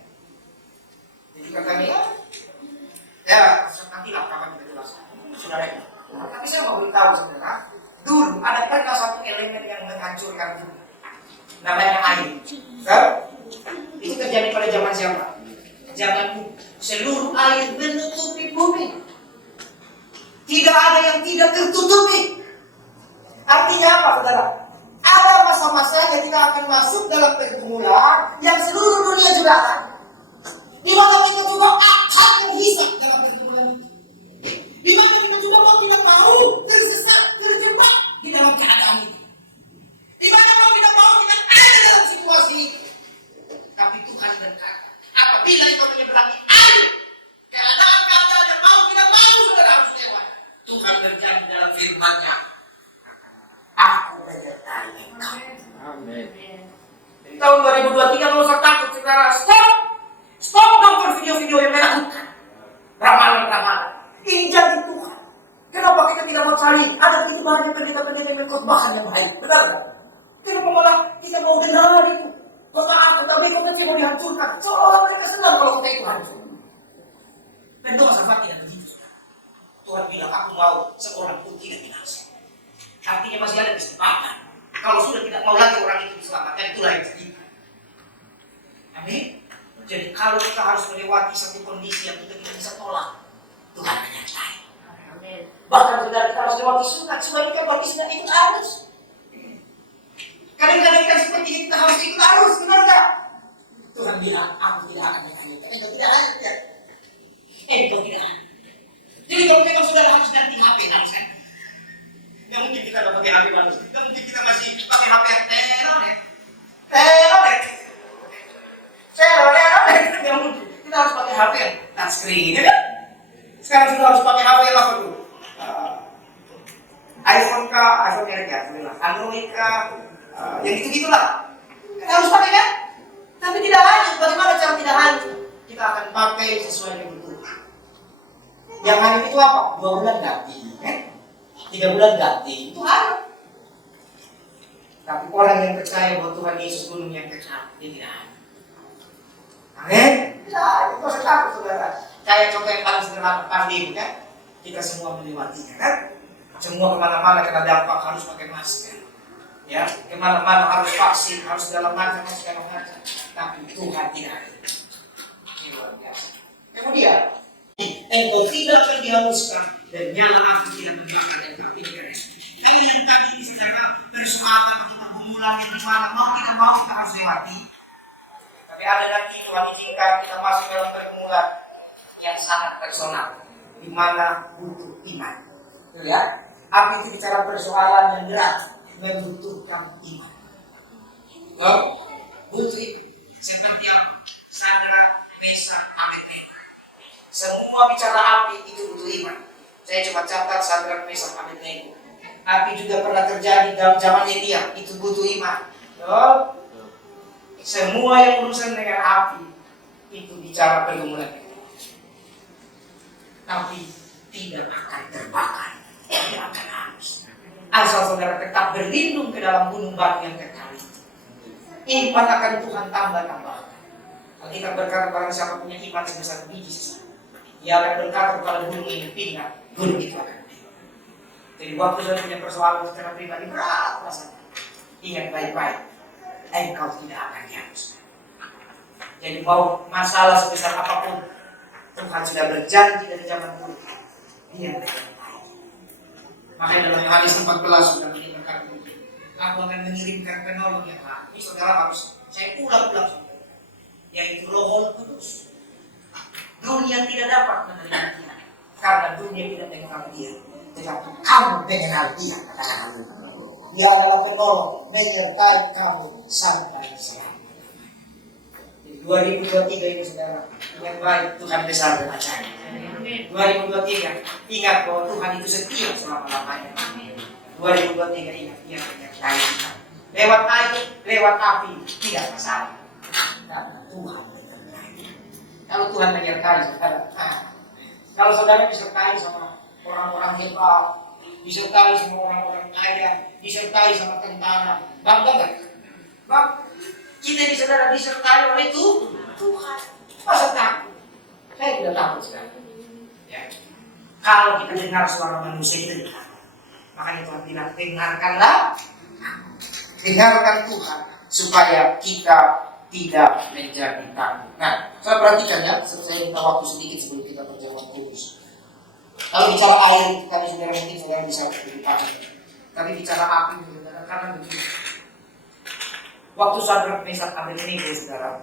Jadi katanya, ya nantilah kapan kita jelaskan, saudara. Tapi saya mau beritahu saudara, dulu ada pernah satu elemen yang menghancurkan dunia, namanya air. Itu terjadi pada zaman siapa? Zaman seluruh air menutupi bumi. Tidak ada yang tidak tertutupi. Artinya apa, saudara? Ada masa-masanya kita akan masuk dalam pergumulan yang seluruh dunia juga ada. Di mana kita juga akan terhisap dalam pergumulan itu. Di mana kita juga mau tidak mau tersesat, terjebak di dalam keadaan itu. Di mana mau tidak mau kita ada dalam situasi itu. Tapi Tuhan berkata, apabila engkau menyeberangi air, keadaan-keadaan yang mau tidak mau saudara harus lewat. Tuhan berjanji dalam firman-Nya, aku menyertai engkau. Amin. Di tahun 2023 nggak usah takut, saudara. Stop nonton video-video yang menakutkan. Ramalan-ramalan. Ini janji Tuhan. Kenapa kita tidak mau cari? Ada begitu banyak pendeta-pendeta yang mengkhotbahkan yang baik. Benar kan? Kenapa malah kita mau dengar itu? Maaf, tapi kita mau dihancurkan. Seolah-olah mereka senang kalau kita itu hancur. Dan itu masalah tidak begitu. Tuhan bilang, aku mau seorang pun tidak binasa. Artinya masih ada kesempatan. Kalau sudah tidak mau lagi orang itu diselamatkan, itulah yang terjadi. Amin. Jadi kalau kita harus melewati satu kondisi yang kita tidak bisa tolak, Tuhan menyertai. Bahkan kita harus lewati sungai ini kan bagi sudah ikut arus. Kadang-kadang kita seperti kita harus ikut arus, benar tak? Tuhan bilang, aku tidak akan menghanyutkan. Engkau tidak hanyut. Engkau tidak hanyut. Jadi kalau kita sudah harus ganti HP, harus kan? Tidak mungkin kita dapat pakai HP baru. Tidak mungkin kita masih pakai HP yang teronet. Tidak mungkin. Kita harus pakai HP yang touchscreen, ya kan? Sekarang sudah harus pakai HP yang apa dulu? iPhone kah? iPhone mereka, Android kah? Yang gitu-gitulah. Kita harus pakai kan? Tapi tidak hanyut. Bagaimana cara tidak hanyut? Kita akan pakai sesuai kebutuhan. Yang hanyut itu apa? 2 bulan ganti, kan? 3 bulan ganti. Itu hanyut. Tapi orang yang percaya bahwa Tuhan Yesus gunung yang kekal, dia tidak hanyut. Amin? Tidak, itu saya takut, saudara. Kayak contoh yang paling sederhana pandemi, kan? Kita semua melewatinya, kan? Semua kemana-mana kena dampak harus pakai masker. Ya, kemana-mana harus vaksin, harus segala macam. Tapi Tuhan tidak ada. Ini luar biasa. Kemudian, engkau tidak akan dihanguskan dan nyala api tidak membakar engkau tidak keren. Ini yang tadi secara persoalan atau pergumulan yang mana mau tidak mau kita harus lewati. Tapi Tapi ada nanti Tuhan izinkan kita masuk dalam pergumulan yang sangat personal, di mana butuh iman. Ya, apa itu bicara persoalan yang berat, membutuhkan iman. Oh, butuh itu. Seperti yang Sadrak, Mesak, Abednego. Semua bicara api itu butuh iman. Saya cuma catat Sadrak, Mesak, Abednego. Api juga pernah terjadi dalam zaman Elia, itu butuh iman. Oh, semua yang berurusan dengan api itu bicara pergumulan. Tapi tidak akan terbakar, tidak akan habis. Asal saudara tetap berlindung ke dalam gunung batu yang kekal itu. Iman akan Tuhan tambah-tambahkan. Kita berkata barang siapa punya iman sebesar biji sesat, ia akan berkata kepada gunung ini pindah, gunung itu akan pindah. Jadi waktu saudara punya persoalan secara pribadi berat rasanya, ingat baik-baik, engkau tidak akan dihapus. Jadi mau masalah sebesar apapun, Tuhan sudah berjanji dari zaman dulu, dia akan baik. Makanya dalam Yohanes 14 sudah berkata, aku akan mengirimkan penolong yang lain. Ini saudara harus saya ulang-ulang, yaitu Roh Kudus. Dunia tidak dapat menerima dia, karena dunia tidak mengenal dia. Tetapi kamu mengenal dia, katakan dia adalah penolong menyertai kamu sampai selesai. 2023 ini saudara, yang baik Tuhan besar dan ajaib. 2023, ingat bahwa Tuhan itu setia selama-lamanya. 2023 ingat dia menyertai kita. Lewat air, lewat api, tidak masalah. Karena Tuhan menyertai. Kalau Tuhan menyertai saudara, kalau saudara disertai sama orang-orang hebat, disertai sama orang-orang kaya, disertai sama tentara, bangga gak? Bang, kita di saudara disertai oleh Tuhan. Masa takut? Saya tidak takut sekarang. Ya. Kalau kita dengar suara manusia itu, makanya Tuhan bilang, dengarkan Tuhan supaya kita tidak menjadi takut. Nah, saya perhatikan ya, saya minta waktu sedikit sebelum kita perjamuan kudus. Kalau bicara air itu tadi saudara mungkin saudara bisa lebih paham. Tapi bicara api saudara, karena begini. Waktu Sadrak, Mesak, Abednego saudara,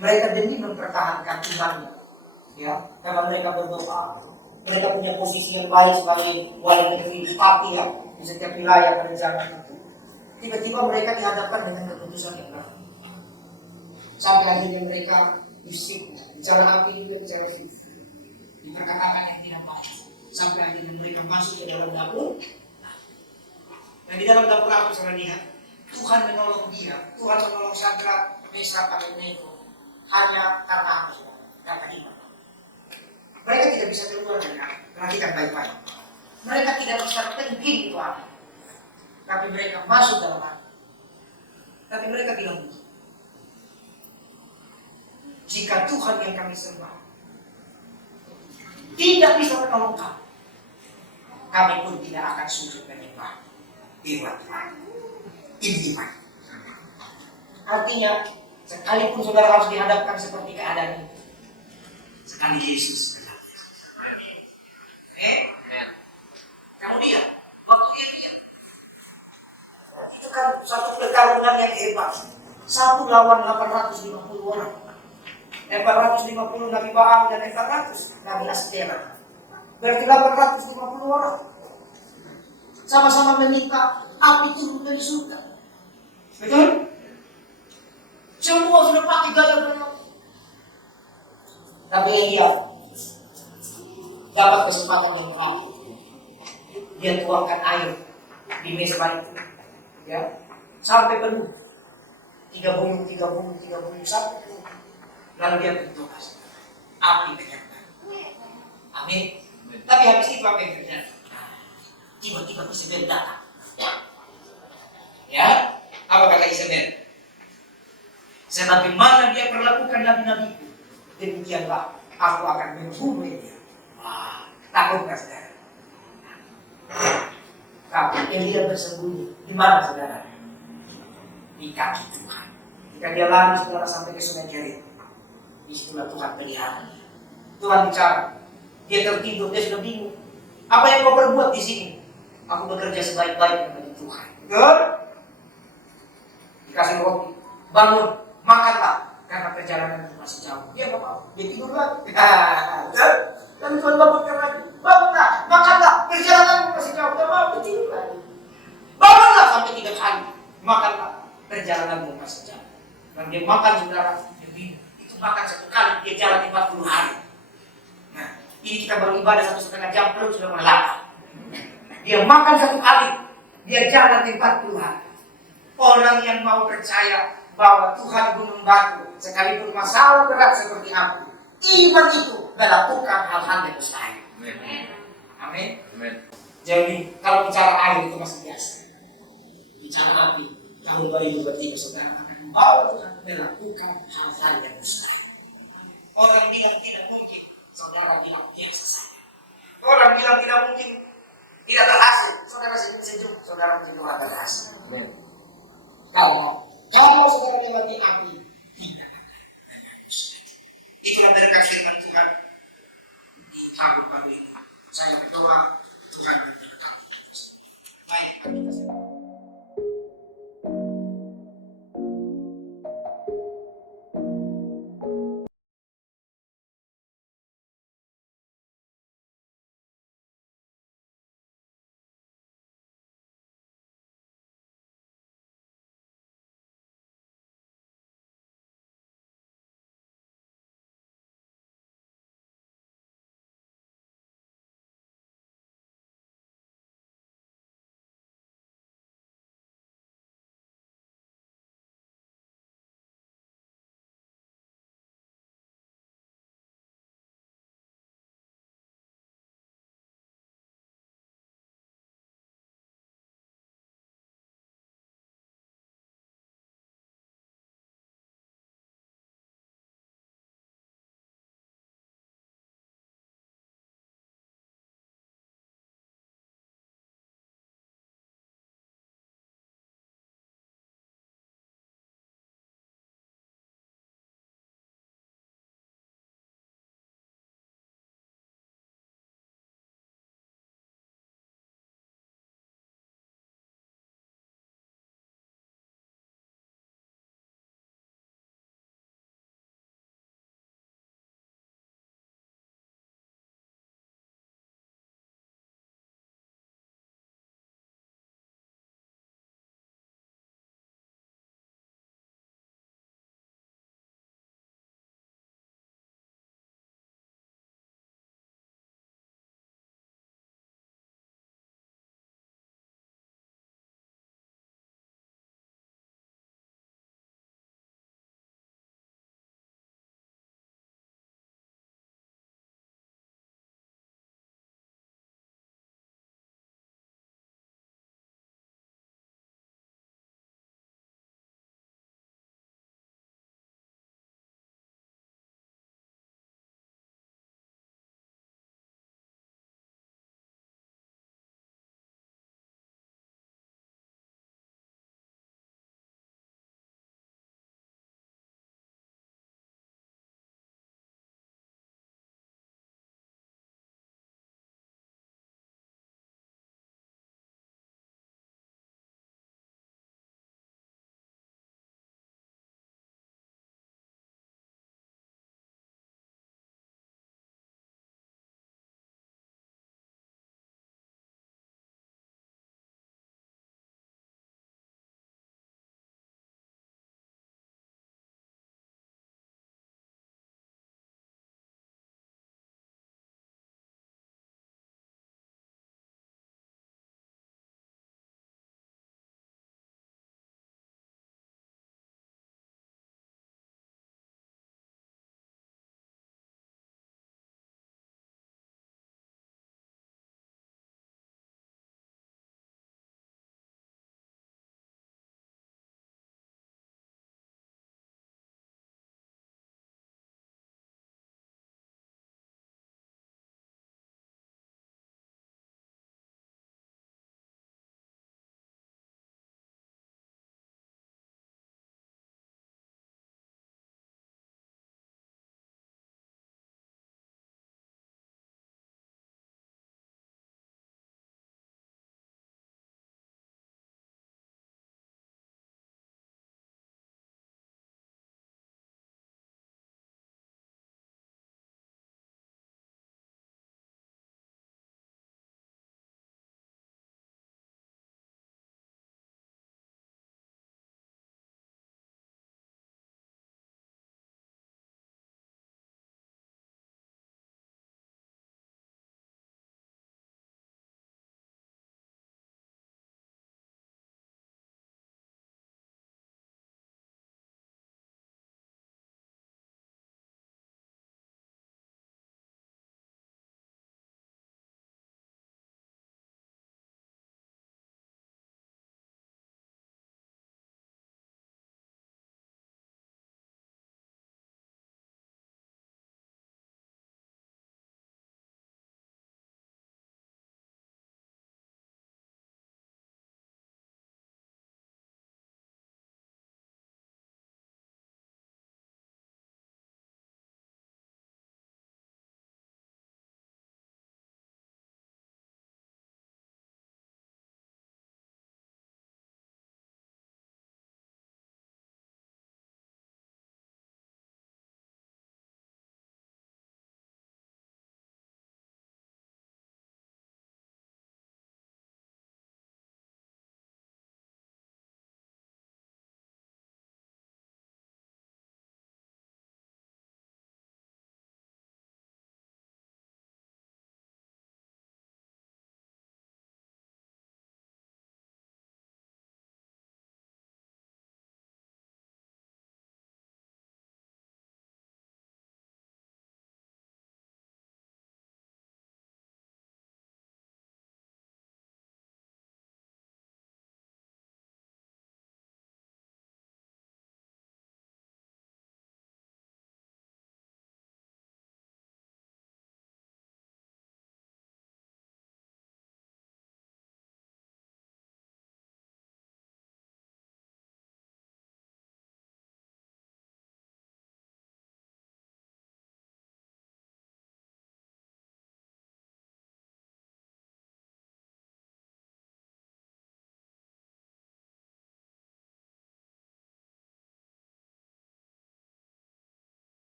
mereka demi mempertahankan imannya, ya, karena mereka berdoa, mereka punya posisi yang baik sebagai wali negeri bupati ya di setiap wilayah pada zaman itu. Tiba-tiba mereka dihadapkan dengan keputusan yang berat. Sampai akhirnya mereka disiksa, bicara api juga bicara siksa, diperkatakan yang tidak baik. Sampai akhirnya mereka masuk ke dalam dapur. Dan di dalam dapur aku saya lihat Tuhan menolong dia, Tuhan menolong Sadrak, Mesak, Abednego hanya karena apa? Karena iman. Mereka tidak bisa keluar dari api. Perhatikan baik-baik. Mereka tidak bisa terjun itu api, tapi mereka masuk dalam api. Tapi mereka bilang begini, jika Tuhan yang kami sembah tidak bisa menolong kami, kami pun tidak akan sujud menyembah dewa Tuhan. Ini iman. Artinya, sekalipun saudara harus dihadapkan seperti keadaan itu, sekali Yesus. Kemudian, waktu Elia, itu kan satu pertarungan yang hebat. 1 lawan 850 orang. 450 Nabi Baal dan 400 Nabi Astera. Berarti 850 orang. Sama-sama meminta api turun dari surga. Betul? Semua sudah pakai gaya benar. Tapi Elia dapat kesempatan yang api. Dia tuangkan air di mezbah itu, ya, sampai penuh. 3 buyung sampai penuh. Lalu dia berdoa, api menyala. Amin. Tapi habis itu apa yang terjadi? Tiba-tiba Isabel datang. Ya, apa kata Isabel? Sebagaimana dia perlakukan nabi-nabiku, demikianlah aku akan membunuh dia. Wah, takut nggak saudara? Tapi Elia bersembunyi di mana saudara? Di kaki Tuhan. Jika dia lari saudara sampai ke sungai Kerit, disitulah Tuhan pelihara. Tuhan bicara. Dia tertidur, dia sudah bingung. Apa yang kau perbuat di sini? Aku bekerja sebaik-baiknya bagi Tuhan. Dikasih roti, bangun, makanlah, karena perjalanan masih jauh. Dia nggak mau, dia tidur lagi. Lalu Tuhan bangunkan lagi, bangunlah, makanlah, perjalanan masih jauh, nggak mau, dia tidur lagi. Bangunlah sampai 3 kali, makanlah, perjalananmu masih jauh. Dan dia makan saudara, itu makan 1 kali, dia jalan 40 hari. Nah, ini kita baru ibadah 1,5 jam, perut sudah mulai lapar. Dia makan 1 kali, dia jalan 40 hari. Orang yang mau percaya bahwa Tuhan gunung batu, sekalipun masalah berat seperti api, iman itu melakukan hal-hal yang mustahil. Amin. Jadi kalau bicara air itu masih biasa. Bicara api, tahun 2023 saudara akan membawa Tuhan melakukan hal-hal yang mustahil. Orang bilang tidak mungkin, saudara bilang biasa saja. Orang bilang tidak mungkin, tidak berhasil, saudara senyum-senyum, saudara mungkin Tuhan berhasil. Kalau saudara melewati api, tidak akan ada mustahil. Itulah berkat firman Tuhan di tahun baru ini. Saya berdoa Tuhan berkati kita. Baik,